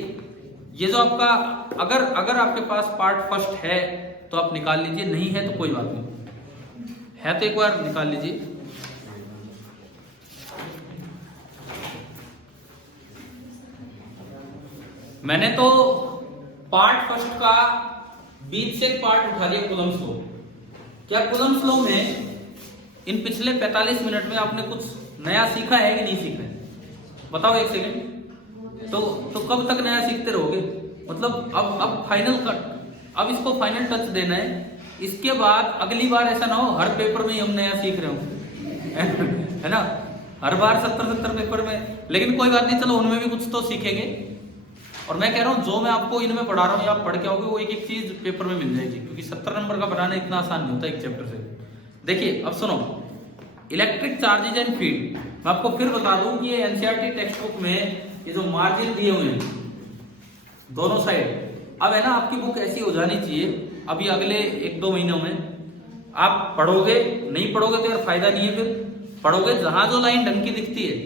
ये जो आपका अगर आपके पास पार्ट फर्स्ट है तो आप निकाल लीजिए, नहीं है तो कोई बात नहीं, है तो एक बार निकाल लीजिए। मैंने तो पार्ट फर्स्ट का बीच से पार्ट उठा लिया, कूलम्स लॉ। क्या कूलम्स लॉ में इन पिछले 45 मिनट में आपने कुछ नया सीखा है कि नहीं सीखा है, बताओ एक सेकंड। तो कब तक नया सीखते रहोगे, मतलब अब फाइनल कट, अब इसको फाइनल टच देना है। इसके बाद अगली बार ऐसा ना हो हर पेपर में ही हम नया सीख रहे हो है ना, हर बार 70 पेपर में। लेकिन कोई बात नहीं, चलो उनमें भी कुछ तो सीखेंगे। और मैं कह रहा हूँ जो मैं आपको इनमें पढ़ा रहा हूँ, आप पढ़ के आओगे वो एक एक चीज पेपर में मिल जाएगी, क्योंकि 70 नंबर का बनाना इतना आसान नहीं होता एक चैप्टर से। देखिए अब सुनो, इलेक्ट्रिक चार्जेज एंड फील्ड। मैं आपको फिर बता दूं कि ये एनसीईआरटी टेक्स्ट बुक में ये जो मार्जिन दिए हुए हैं दोनों साइड, अब है ना आपकी बुक ऐसी हो जानी चाहिए अभी अगले 1-2 महीनों में। आप पढ़ोगे, नहीं पढ़ोगे तो यार फायदा नहीं है। फिर पढ़ोगे, जहां जो लाइन ढंग की दिखती है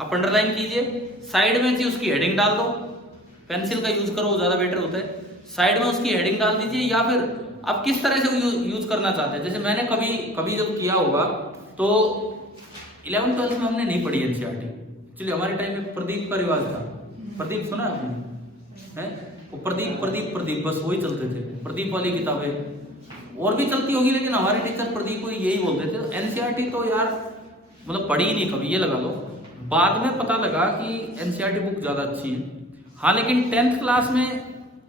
आप अंडरलाइन कीजिए, साइड में थी उसकी हेडिंग डाल दो, पेंसिल का यूज करो, ज्यादा बेटर होता है। साइड में उसकी हेडिंग डाल दीजिए, या फिर आप किस तरह से यूज करना चाहते हैं। जैसे मैंने कभी जब किया होगा तो 11th-12th में हमने नहीं पढ़ी एनसीईआरटी। चलिए हमारे टाइम में प्रदीप का रिवाज था, प्रदीप सुना आपने, है वो प्रदीप बस वही चलते थे, प्रदीप वाली किताबें और भी चलती होगी, लेकिन हमारे टीचर प्रदीप को यही बोलते थे। एनसीईआरटी तो यार मतलब पढ़ी ही नहीं कभी, ये लगा लो। बाद में पता लगा कि एनसीईआरटी बुक ज्यादा अच्छी है। हाँ, लेकिन 10th क्लास में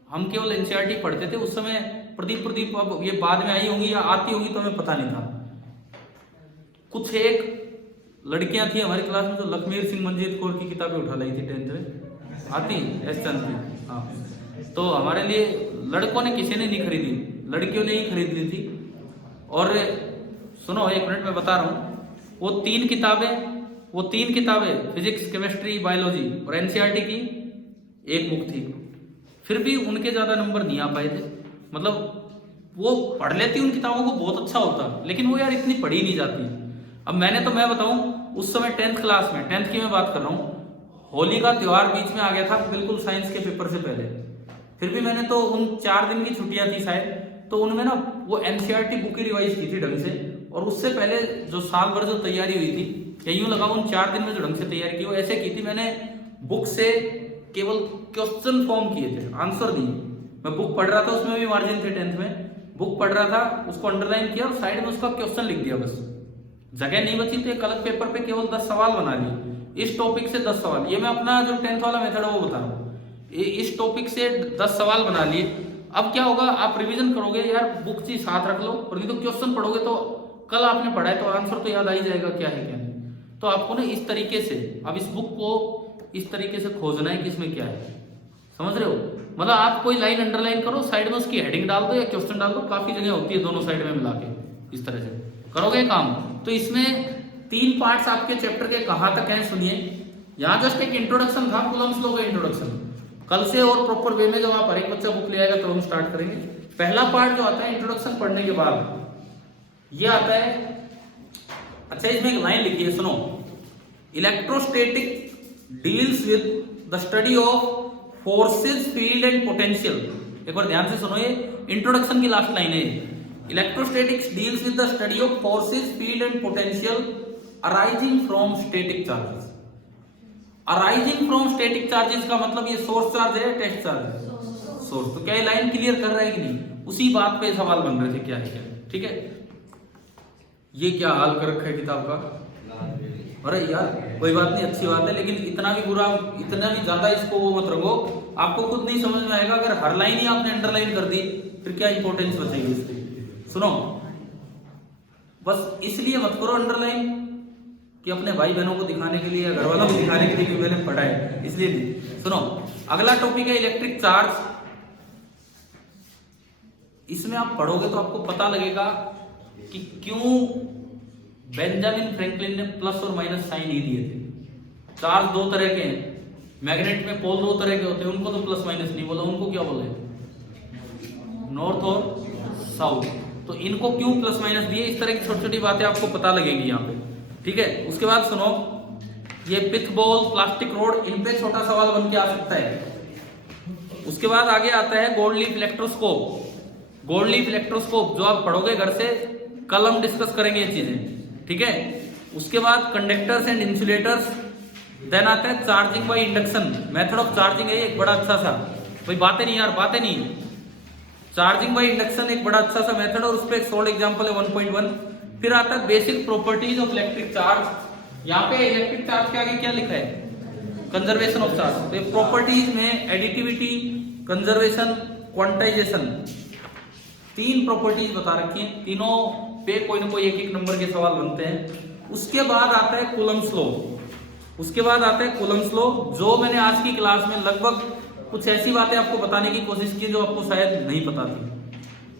हम केवल एनसीईआरटी पढ़ते थे। उस समय प्रदीप अब ये बाद में आई होंगी या आती होगी तो हमें पता नहीं था। कुछ एक लड़कियां थी हमारी क्लास में जो लखमीर सिंह मंजीत कौर की किताबें उठा लाई थी 10th में, आती एस चंद की। हाँ, तो हमारे लिए लड़कों ने किसी ने नहीं खरीदी, लड़कियों ने ही खरीद ली थी। और सुनो, 1 मिनट में बता रहा हूँ, वो तीन किताबें फिजिक्स, केमिस्ट्री, बायोलॉजी और एनसीईआरटी की एक बुक थी। फिर भी उनके ज्यादा नंबर नहीं आ पाए थे। मतलब वो पढ़ लेती उन किताबों को, बहुत अच्छा होता, लेकिन वो यार इतनी पढ़ी नहीं जाती। अब मैं बताऊं, उस समय 10th क्लास में, 10th की मैं बात कर रहा हूँ, होली का त्योहार बीच में आ गया था, बिल्कुल साइंस के पेपर से पहले। फिर भी मैंने तो उन 4 दिन की छुट्टियां थी शायद, तो उनमें ना वो एनसीईआरटी बुक ही रिवाइज की थी ढंग से, और उससे पहले जो साल भर जो तैयारी हुई थी, या यूं लगा उन 4 दिन में जो ढंग से तैयारी की वो ऐसे की थी, मैंने बुक से केवल क्वेश्चन फॉर्म किए थे, आंसर नहीं। मैं बुक पढ़ रहा था, उसमें भी मार्जिन थे 10th में, बुक पढ़ रहा था, उसको अंडरलाइन किया और साइड में उसका क्वेश्चन लिख दिया, बस जगह नहीं बची तो एक अलग पेपर पे केवल 10 सवाल बना लिए, इस टॉपिक से 10 सवाल। ये मैं अपना जो 10th वाला मेथड है वो बता रहा हूँ, इस टॉपिक से 10 सवाल बना लिए। अब क्या होगा, आप रिवीजन करोगे यार, बुक चीज साथ रख लो, और नहीं तो क्वेश्चन पढ़ोगे तो कल आपने पढ़ा है तो आंसर तो याद आ ही जाएगा क्या है क्या नहीं। तो आपको ना इस तरीके से अब इस बुक को इस तरीके से खोजना है कि इसमें क्या है, समझ रहे हो। मतलब आप कोई लाइन अंडरलाइन करो, साइड में उसकी हेडिंग डाल दो या क्वेश्चन डाल दो, काफी जगह होती है दोनों साइड में मिला के, इस तरह से करोगे काम। तो इसमें 3 पार्ट्स आपके चैप्टर के कहाँ तक हैं सुनिए। यहाँ जस्ट एक इंट्रोडक्शन था, कूलम्स लॉ का इंट्रोडक्शन। कल से और प्रॉपर वे में जब आप हर एक बच्चा बुक ले आएगा तो हम स्टार्ट करेंगे। पहला पार्ट जो आता है इंट्रोडक्शन पढ़ने के बाद ये आता है, अच्छा इसमें एक लाइन लिखी है सुनो, electrostatic deals with the study of forces, field and potential. एक बार ध्यान से सुनो, ये इंट्रोडक्शन की लास्ट लाइन है। Electrostatics deals with the study of forces, field and potential arising from static charges. Arising from static charges का मतलब ये सोर्स चार्ज है, टेस्ट चार्ज है, सोर्स। तो क्या ये लाइन क्लियर कर रहा है कि नहीं, उसी बात पे सवाल बन रहे थे क्या है क्या, ठीक है। ये क्या हाल कर रखा है किताब का, अरे यार कोई बात नहीं, अच्छी बात है, लेकिन इतना भी बुरा, इतना भी ज्यादा इसको वो मत रखो, आपको खुद नहीं समझ में आएगा। अगर हर लाइन ही आपने अंडरलाइन कर दी फिर क्या इंपॉर्टेंस बचेगी इसकी। सुनो, बस इसलिए मत करो अंडरलाइन कि अपने भाई बहनों को दिखाने के लिए, घर वालों को दिखाने के लिए कि मैंने पढ़ा है, इसलिए नहीं। सुनो, अगला टॉपिक है इलेक्ट्रिक चार्ज। इसमें आप पढ़ोगे तो आपको पता लगेगा कि क्यों बेंजामिन फ्रैंकलिन ने प्लस और माइनस साइन ही दिए थे। चार्ज 2 तरह के हैं, मैग्नेट में पोल 2 तरह के होते हैं, उनको तो प्लस माइनस नहीं बोला, उनको क्या बोले, नॉर्थ और साउथ। तो इनको क्यों प्लस माइनस दिए, इस तरह की छोटी छोटी बातें आपको पता लगेगी यहाँ पे, ठीक है। उसके बाद सुनो, ये पिथ बॉल, प्लास्टिक रोड, इन पे छोटा सवाल बन के आ सकता है। उसके बाद आगे आता है gold leaf electroscope. Gold leaf electroscope जो आप पढ़ोगे घर से, कल हम डिस्कस करेंगे ये चीजें, ठीक है। उसके बाद कंडक्टर्स एंड इंसुलेटर्स। देन आता है charging by induction, method of charging है एक बड़ा अच्छा सा, भाई बातें नहीं यार, बातें नहीं, चार्जिंग बाय इंडक्शन एक बड़ा अच्छा सा मेथड, और उस पर एक सॉल्ड एग्जांपल है 1.1। फिर आता है basic properties of electric charge. यहाँ पे इलेक्ट्रिक चार्ज के आगे क्या लिखा है, कंजर्वेशन ऑफ चार्ज। तो प्रॉपर्टीज में एडिटिविटी, कंजर्वेशन, क्वांटाइजेशन, 3 प्रॉपर्टीज बता रखी हैं, तीनों पे कोई ना कोई एक नंबर के सवाल बनते हैं। उसके बाद आता है कूलम्स लॉ। उसके बाद आता है कूलम्स लॉ, जो मैंने आज की क्लास में लगभग कुछ ऐसी बातें आपको बताने की कोशिश की जो आपको शायद नहीं पता थी।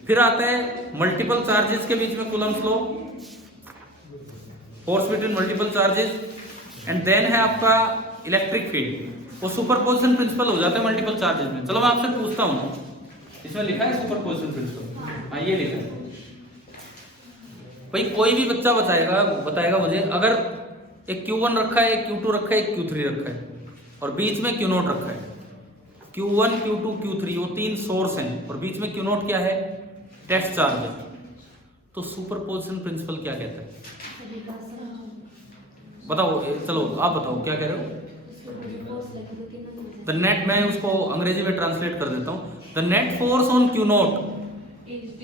फिर आता है मल्टीपल चार्जेस के बीच में Coulomb's law, force between multiple charges, and then है आपका इलेक्ट्रिक फील्ड। वो सुपरपोजिशन प्रिंसिपल हो जाता है मल्टीपल चार्जेस में। चलो मैं आपसे पूछता हूं, इसमें लिखा है सुपरपोजिशन प्रिंसिपल, हाँ ये लिखा है भाई। कोई भी बच्चा बताएगा मुझे, अगर एक Q1 रखा है, एक Q2 रखा है, एक Q3 रखा है, और बीच में Q0 रखा है। Q1, Q2, Q3 वो 3 सोर्स हैं, और बीच में Q0 क्या है, टेस्ट चार्ज है। तो सुपरपोजिशन प्रिंसिपल क्या कहता है, बताओ, चलो आप बताओ क्या कह रहे हो। द नेट, मैं उसको अंग्रेजी में ट्रांसलेट कर देता हूं। The net force on Q0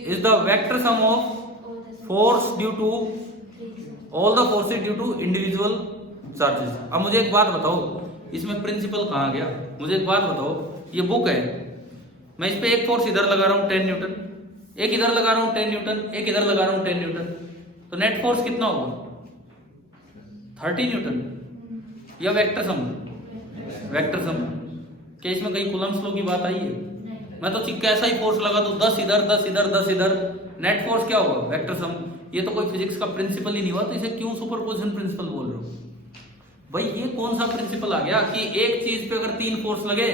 is the vector sum of force due to all the forces due to individual charges. अब मुझे एक बात बताओ, इसमें प्रिंसिपल कहाँ गया, मुझे एक बात बताओ। ये बुक है, मैं इस पे एक फोर्स इधर लगा रहा हूँ 10 न्यूटन, एक इधर लगा रहा हूँ 10 न्यूटन, एक इधर लगा रहा हूँ 10 न्यूटन, तो नेट फोर्स कितना होगा, 30 न्यूटन। या वेक्टर सम, वेक्टर सम। क्या इसमें कहीं कूलम्स लॉ की बात आई है? मैं तो चिक्का ऐसा ही फोर्स लगा दूं, 10 इधर 10 इधर 10 इधर, नेट फोर्स क्या होगा, वेक्टर सम। ये तो कोई फिजिक्स का प्रिंसिपल ही नहीं हुआ, तो इसे क्यों सुपरपोजिशन प्रिंसिपल बोल रहे हो भाई? ये कौन सा प्रिंसिपल आ गया कि एक चीज पे अगर 3 फोर्स लगे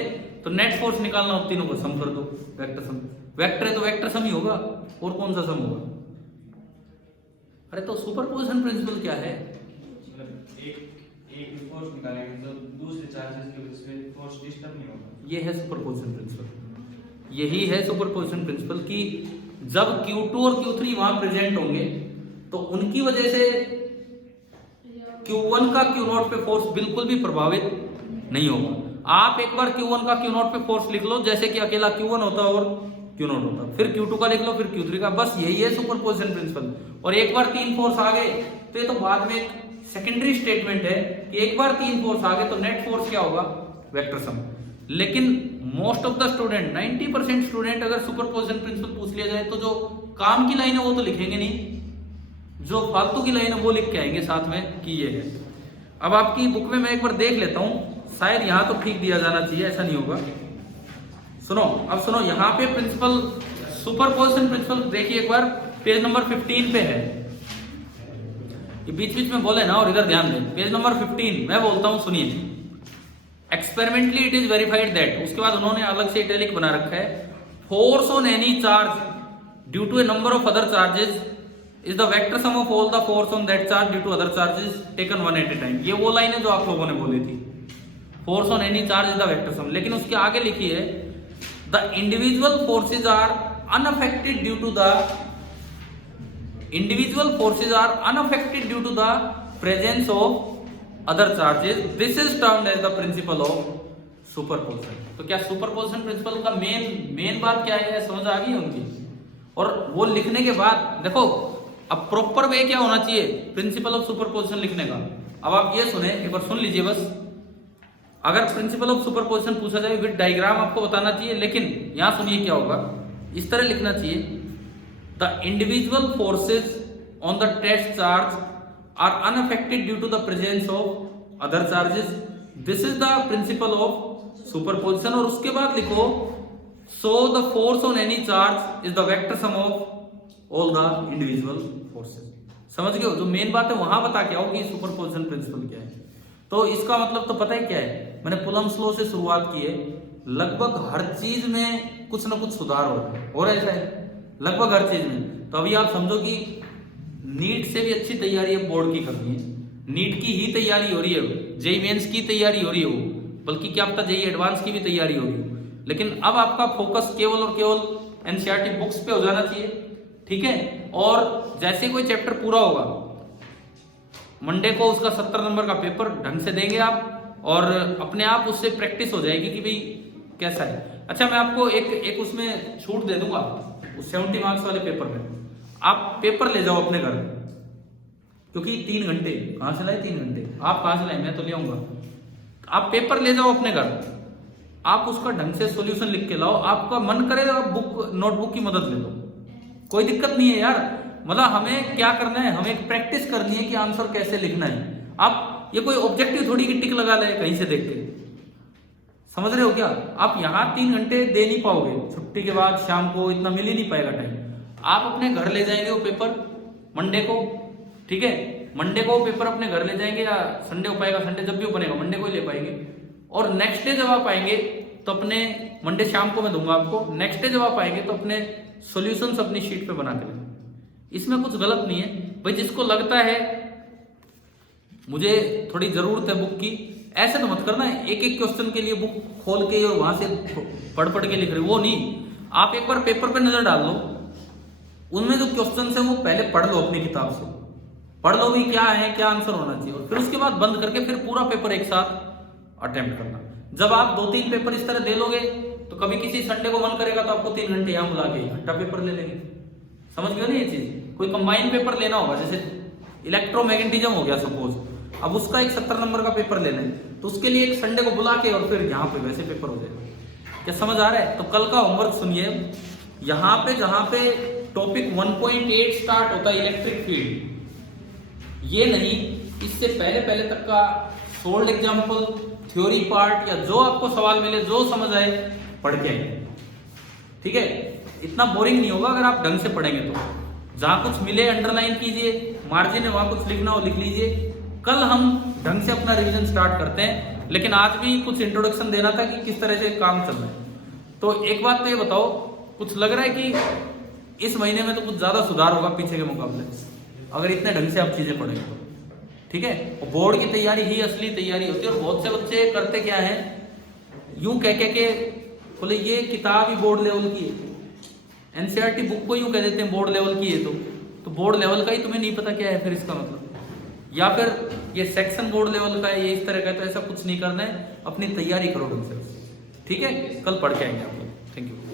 तो नेट फोर्स निकालना हो, तीनों को सम कर दो, वेक्टर सम। वेक्टर है तो वेक्टर सम ही होगा, और कौन सा सम होगा? अरे तो सुपरपोजिशन प्रिंसिपल क्या है? एक फोर्स निकालेंगे तो दूसरे चार्जेस के उसमें फोर्स डिस्टर्ब नहीं होगा। ये है सुपरपोजिशन प्रिंसिपल। यही है सुपरपोजिशन प्रिंसिपल कि जब Q2 और Q3 वहां प्रेजेंट होंगे तो उनकी वजह से Q1 का Q0 पे फोर्स बिल्कुल भी प्रभावित नहीं होगा। आप एक बार Q1 का Q0 पे फोर्स लिख लो, जैसे कि अकेला Q1 होता है और Q0 होता है, फिर Q2 का लिख लो, फिर Q3 का, बस यही है सुपरपोजिशन प्रिंसिपल। और एक बार 3 फोर्स आ गए तो ये तो बाद में एक सेकेंडरी स्टेटमेंट है कि एक बार 3 फोर्स आ गए तो नेट फोर्स क्या होगा, वेक्टर सम। लेकिन most of the student 90% student अगर सुपरपोजिशन प्रिंसिपल पूछ लिया जाए तो जो काम की लाइन है वो तो लिखेंगे नहीं, जो फालतू की लाइन है वो लिख के आएंगे साथ में कि ये है। अब आपकी बुक में मैं एक बार देख लेता हूं, शायद यहां तो ठीक दिया जाना चाहिए, ऐसा नहीं होगा। सुनो, अब सुनो, यहां पे प्रिंसिपल सुपरपोजिशन प्रिंसिपल देखिए एक बार, पेज नंबर 15 पे है। ये बीच बीच में बोले ना, और इधर ध्यान दें, पेज नंबर 15 मैं बोलता हूं, सुनिए। Experimentally it is verified that, उसके बाद उन्होंने अलग से इटैलिक बना रखा है, force on any charge due to a number of other charges is the vector sum of all the force on that charge due to other charges taken one at a time. ये वो line है जो आप लोगों ने बोली थी, force on any charge is the vector sum. लेकिन उसके आगे लिखी है the individual forces are unaffected due to the individual forces are unaffected due to the presence of other charges. This is termed as the principle of superposition. तो क्या superposition principle का main बात क्या है, समझ आ गई उनकी। और वो लिखने के बाद देखो, अब प्रॉपर वे क्या होना चाहिए प्रिंसिपल ऑफ सुपरपोजिशन लिखने का। अब आप ये सुने, एक बार सुन लीजिए बस। अगर प्रिंसिपल ऑफ सुपरपोजिशन पूछा जाए विद डायग्राम आपको बताना चाहिए, लेकिन यहां सुनिए क्या होगा, इस तरह लिखना चाहिए the individual forces on the test charge are unaffected due to the presence of other charges. This is the principle of superposition. और उसके बाद लिखो so the force on any charge is the vector sum of all the individual forces. समझ गए हो, जो main बात है वहां बता के आओ कि सुपरपोजिशन प्रिंसिपल क्या है। तो इसका मतलब तो पता ही क्या है, मैंने कुलम्ब्स लॉ से शुरुआत की है, लगभग हर चीज में कुछ ना कुछ सुधार हो रहा है, और ऐसा है लगभग हर चीज में। तो अभी आप समझो कि नीट से भी अच्छी तैयारी अब बोर्ड की करनी है, नीट की ही तैयारी हो रही है, जेई मेंस की तैयारी हो रही है, वो बल्कि क्या पता जेई एडवांस की भी तैयारी हो रही है। लेकिन अब आपका फोकस केवल और केवल एनसीईआरटी बुक्स पे हो जाना चाहिए, ठीक है। और जैसे कोई चैप्टर पूरा होगा, मंडे को उसका 70 नंबर का पेपर ढंग से देंगे आप, और अपने आप उससे प्रैक्टिस हो जाएगी कि भाई कैसा है। अच्छा, मैं आपको एक उसमें छूट दे दूंगा, उस 70 मार्क्स वाले पेपर में आप पेपर ले जाओ अपने घर, क्योंकि 3 घंटे कहां से लाए, 3 घंटे आप कहां से लाए, मैं तो ले आऊंगा। आप पेपर ले जाओ अपने घर, आप उसका ढंग से सॉल्यूशन लिख के लाओ, आपका मन करेगा आप बुक नोटबुक की मदद ले लो, कोई दिक्कत नहीं है यार। मतलब हमें क्या करना है, हमें एक प्रैक्टिस करनी है कि आंसर कैसे लिखना है। आप ये कोई ऑब्जेक्टिव थोड़ी की टिक लगा ले कहीं से देख के, समझ रहे हो क्या। आप यहाँ 3 घंटे दे नहीं पाओगे, छुट्टी के बाद शाम को इतना मिल ही नहीं पाएगा टाइम। आप अपने घर ले जाएंगे वो पेपर मंडे को, ठीक है, मंडे को वो पेपर अपने घर ले जाएंगे, या संडे हो पाएगा, संडे जब भी हो बनेगा मंडे को ही ले पाएंगे। और नेक्स्ट डे जब आप आएंगे तो अपने, मंडे शाम को मैं दूंगा आपको, नेक्स्ट डे जब आप आएंगे तो अपने सॉल्यूशंस अपनी शीट पे बना के लेना। इसमें कुछ गलत नहीं है भाई, जिसको लगता है मुझे थोड़ी जरूरत है बुक की, ऐसे तो मत करना एक एक क्वेश्चन के लिए बुक खोल के और वहां से पढ़ के लिख रहे, वो नहीं। आप एक बार पेपर पे नजर डाल लो, उनमें जो क्वेश्चन है वो पहले पढ़ लो, अपनी किताब से पढ़ लो भी क्या है, क्या आंसर होना चाहिए, और फिर उसके बाद बंद करके फिर पूरा पेपर एक साथ अटेम्प्ट करना। जब आप 2-3 पेपर इस तरह दे लोगे तो कभी किसी संडे को मन करेगा तो आपको 3 घंटे यहाँ बुला के इकट्ठा पेपर ले लेंगे, समझ गए ना ये चीज। कोई कंबाइन पेपर लेना होगा, जैसे इलेक्ट्रोमैग्नेटिज्म हो गया सपोज, अब उसका एक 70 नंबर का पेपर लेना है, तो उसके लिए एक संडे को बुला के और फिर यहाँ पे वैसे पेपर हो जाएगा। क्या समझ आ रहा है। तो कल का होमवर्क सुनिए, यहाँ पे जहां पे टॉपिक 1.8 स्टार्ट होता है इलेक्ट्रिक फील्ड, ये नहीं, इससे पहले तक का सोल्ड एग्जाम्पल, थ्योरी पार्ट, या जो आपको सवाल मिले, जो समझ आए पढ़ के आए, ठीक है। इतना बोरिंग नहीं होगा अगर आप ढंग से पढ़ेंगे तो। जहां कुछ मिले अंडरलाइन कीजिए, मार्जिन है वहां कुछ लिखना हो लिख लीजिए। कल हम ढंग से अपना रिवीजन स्टार्ट करते हैं, लेकिन आज भी कुछ इंट्रोडक्शन देना था कि किस तरह से काम चल रहा है। तो एक बात तो ये बताओ, कुछ लग रहा है कि इस महीने में तो कुछ ज्यादा सुधार होगा पीछे के मुकाबले, अगर इतने ढंग से आप चीजें पढ़ेंगे तो, ठीक है। और बोर्ड की तैयारी ही असली तैयारी होती है। और बहुत से बच्चे करते क्या है, यूं कह के बोले ये किताब ही बोर्ड लेवल की है, एनसीईआरटी बुक को यूं कह देते हैं बोर्ड लेवल की है, तो तो बोर्ड लेवल का ही तुम्हें नहीं पता क्या है फिर इसका मतलब, या फिर ये सेक्शन बोर्ड लेवल का है, ये इस तरह का है, तो ऐसा कुछ नहीं करना है, अपनी तैयारी करो ढंग से, ठीक है। कल पढ़ के आएंगे आप लोग। Thank you.